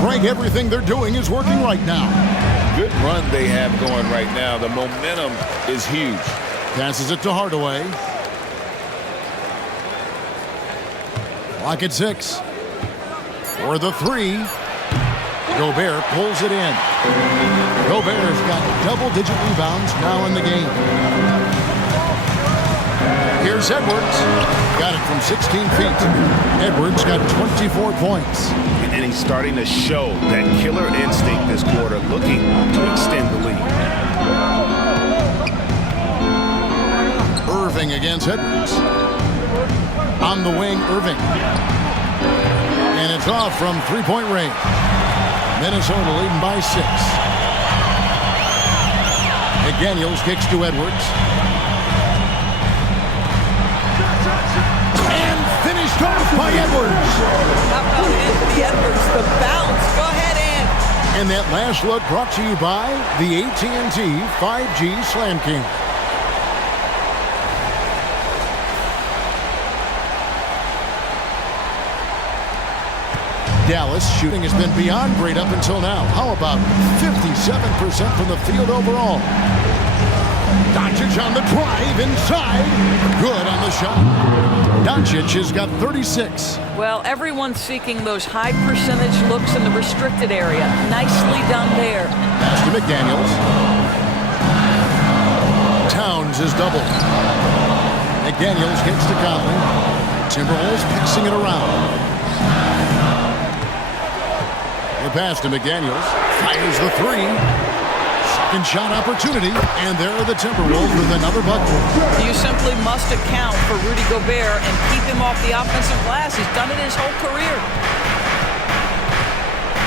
Greg, everything they're doing is working right now. Good run they have going right now. The momentum is huge. Passes it to Hardaway. Clock at 6. For the three. Gobert pulls it in. Gobert's got double-digit rebounds now in the game. Here's Edwards. Got it from 16 feet. Edwards got 24 points. And he's starting to show that killer instinct this quarter, looking to extend the lead. Irving against Edwards. On the wing, Irving. And it's off from three-point range. Minnesota leading by 6. McDaniels kicks to Edwards. And finished off by Edwards. How about Anthony Edwards, the bounce? Go ahead, Ant. And that last look brought to you by the AT&T 5G Slam King. Dallas shooting has been beyond great up until now. How about 57% from the field overall? Doncic on the drive inside. Good on the shot. Doncic has got 36. Well, everyone's seeking those high percentage looks in the restricted area. Nicely done there. Pass to McDaniels. Towns is doubled. McDaniels gets to Conley. Timberwolves passing it around. The pass to McDaniels. Fires the three. Second shot opportunity. And there are the Timberwolves with another bucket. You simply must account for Rudy Gobert and keep him off the offensive glass. He's done it his whole career.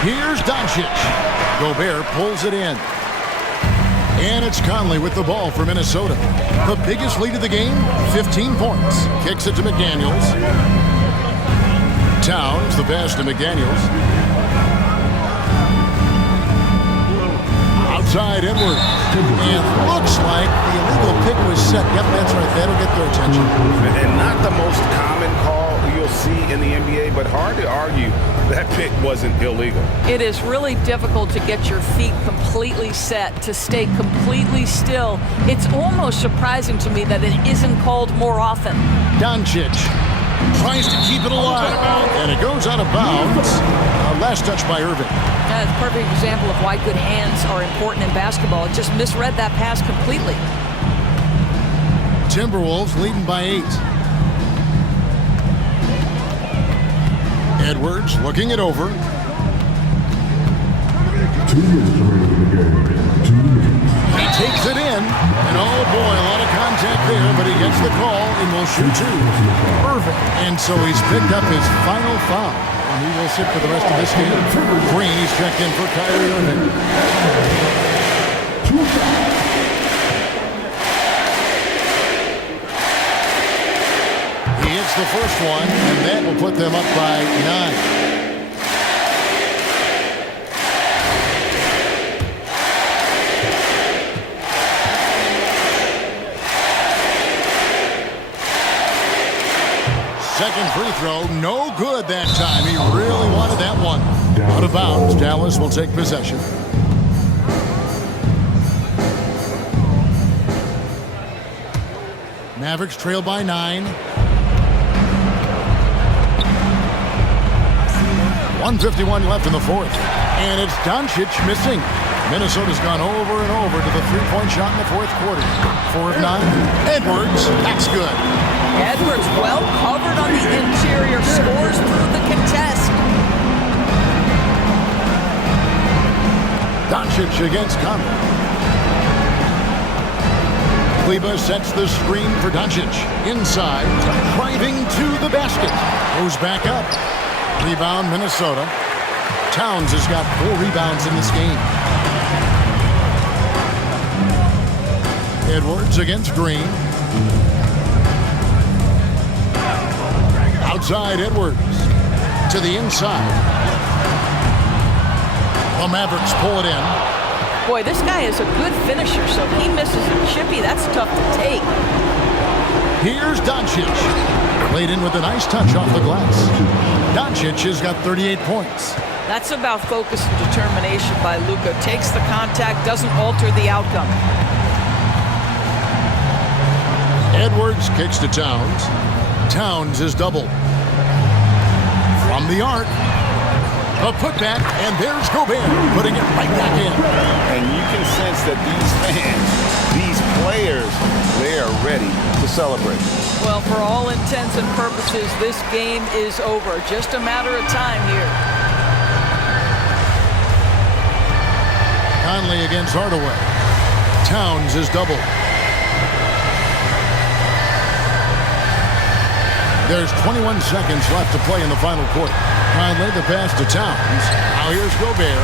Here's Doncic. Gobert pulls it in. And it's Conley with the ball for Minnesota. The biggest lead of the game, 15 points. Kicks it to McDaniels. Towns, the pass to McDaniels. Outside Edwards. And looks like the illegal pick was set. Yep, that's right. That'll get their attention. And not the most common call you'll see in the NBA, but hard to argue that pick wasn't illegal. It is really difficult to get your feet completely set, to stay completely still. It's almost surprising to me that it isn't called more often. Doncic tries to keep it alive. And it goes out of bounds. Last touch by Irving. That's a perfect example of why good hands are important in basketball. It just misread that pass completely. Timberwolves leading by 8. Edwards looking it over. 2 minutes remaining in the game. 2 minutes. He takes it in. And oh boy, a lot of contact there, but he gets the call and will shoot 2. Perfect. And so he's picked up his final foul. And he will sit for the rest of this game. Green, he's checked in for Kyrie Irving. He hits the first one, and that will put them up by 9. free throw. No good that time. He really wanted that one. Out of bounds. Dallas will take possession. Mavericks trail by 9. 1:51 left in the fourth. And it's Doncic missing. Minnesota's gone over and over to the three-point shot in the fourth quarter. 4 of 9. Edwards, that's good. Edwards well covered on the interior, scores through the contest. Doncic against Conley. Kleba sets the screen for Doncic. Inside, driving to the basket. Goes back up. Rebound, Minnesota. Towns has got 4 rebounds in this game. Edwards against Green. Outside Edwards. To the inside. The Mavericks pull it in. Boy, this guy is a good finisher, so he misses a chippy. That's tough to take. Here's Doncic. Played in with a nice touch off the glass. Doncic has got 38 points. That's about focus and determination by Luka. Takes the contact, doesn't alter the outcome. Edwards kicks to Towns. Towns is doubled. From the arc. A putback, and there's Gobert, putting it right back in. And you can sense that these fans, these players, they are ready to celebrate. Well, for all intents and purposes, this game is over. Just a matter of time here. Conley against Hardaway. Towns is doubled. There's 21 seconds left to play in the final quarter. Conley, the pass to Towns. Now here's Gobert.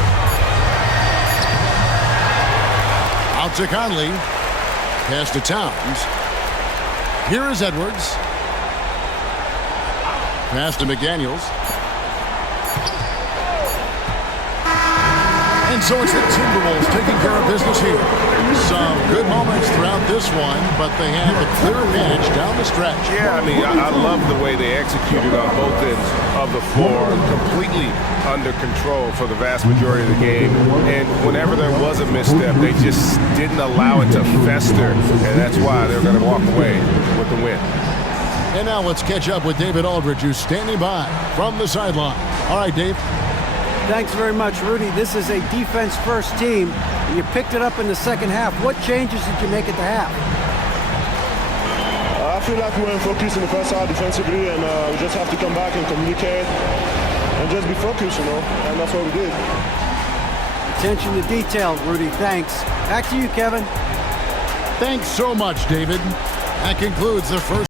Out to Conley. Pass to Towns. Here is Edwards. Pass to McDaniels. And so it's the Timberwolves taking care of business here. Some good moments throughout this one, but they have a clear advantage down the stretch. Yeah, I mean, I love the way they executed on both ends of the floor, completely under control for the vast majority of the game. And whenever there was a misstep, they just didn't allow it to fester, and that's why they're going to walk away with the win. And now let's catch up with David Aldridge, who's standing by from the sideline. All right, Dave. Thanks very much, Rudy. This is a defense-first team. You picked it up in the second half. What changes did you make at the half? I feel like we weren't focused in the first half defensively, and we just have to come back and communicate and just be focused, and that's what we did. Attention to detail, Rudy. Thanks. Back to you, Kevin. Thanks so much, David. That concludes the first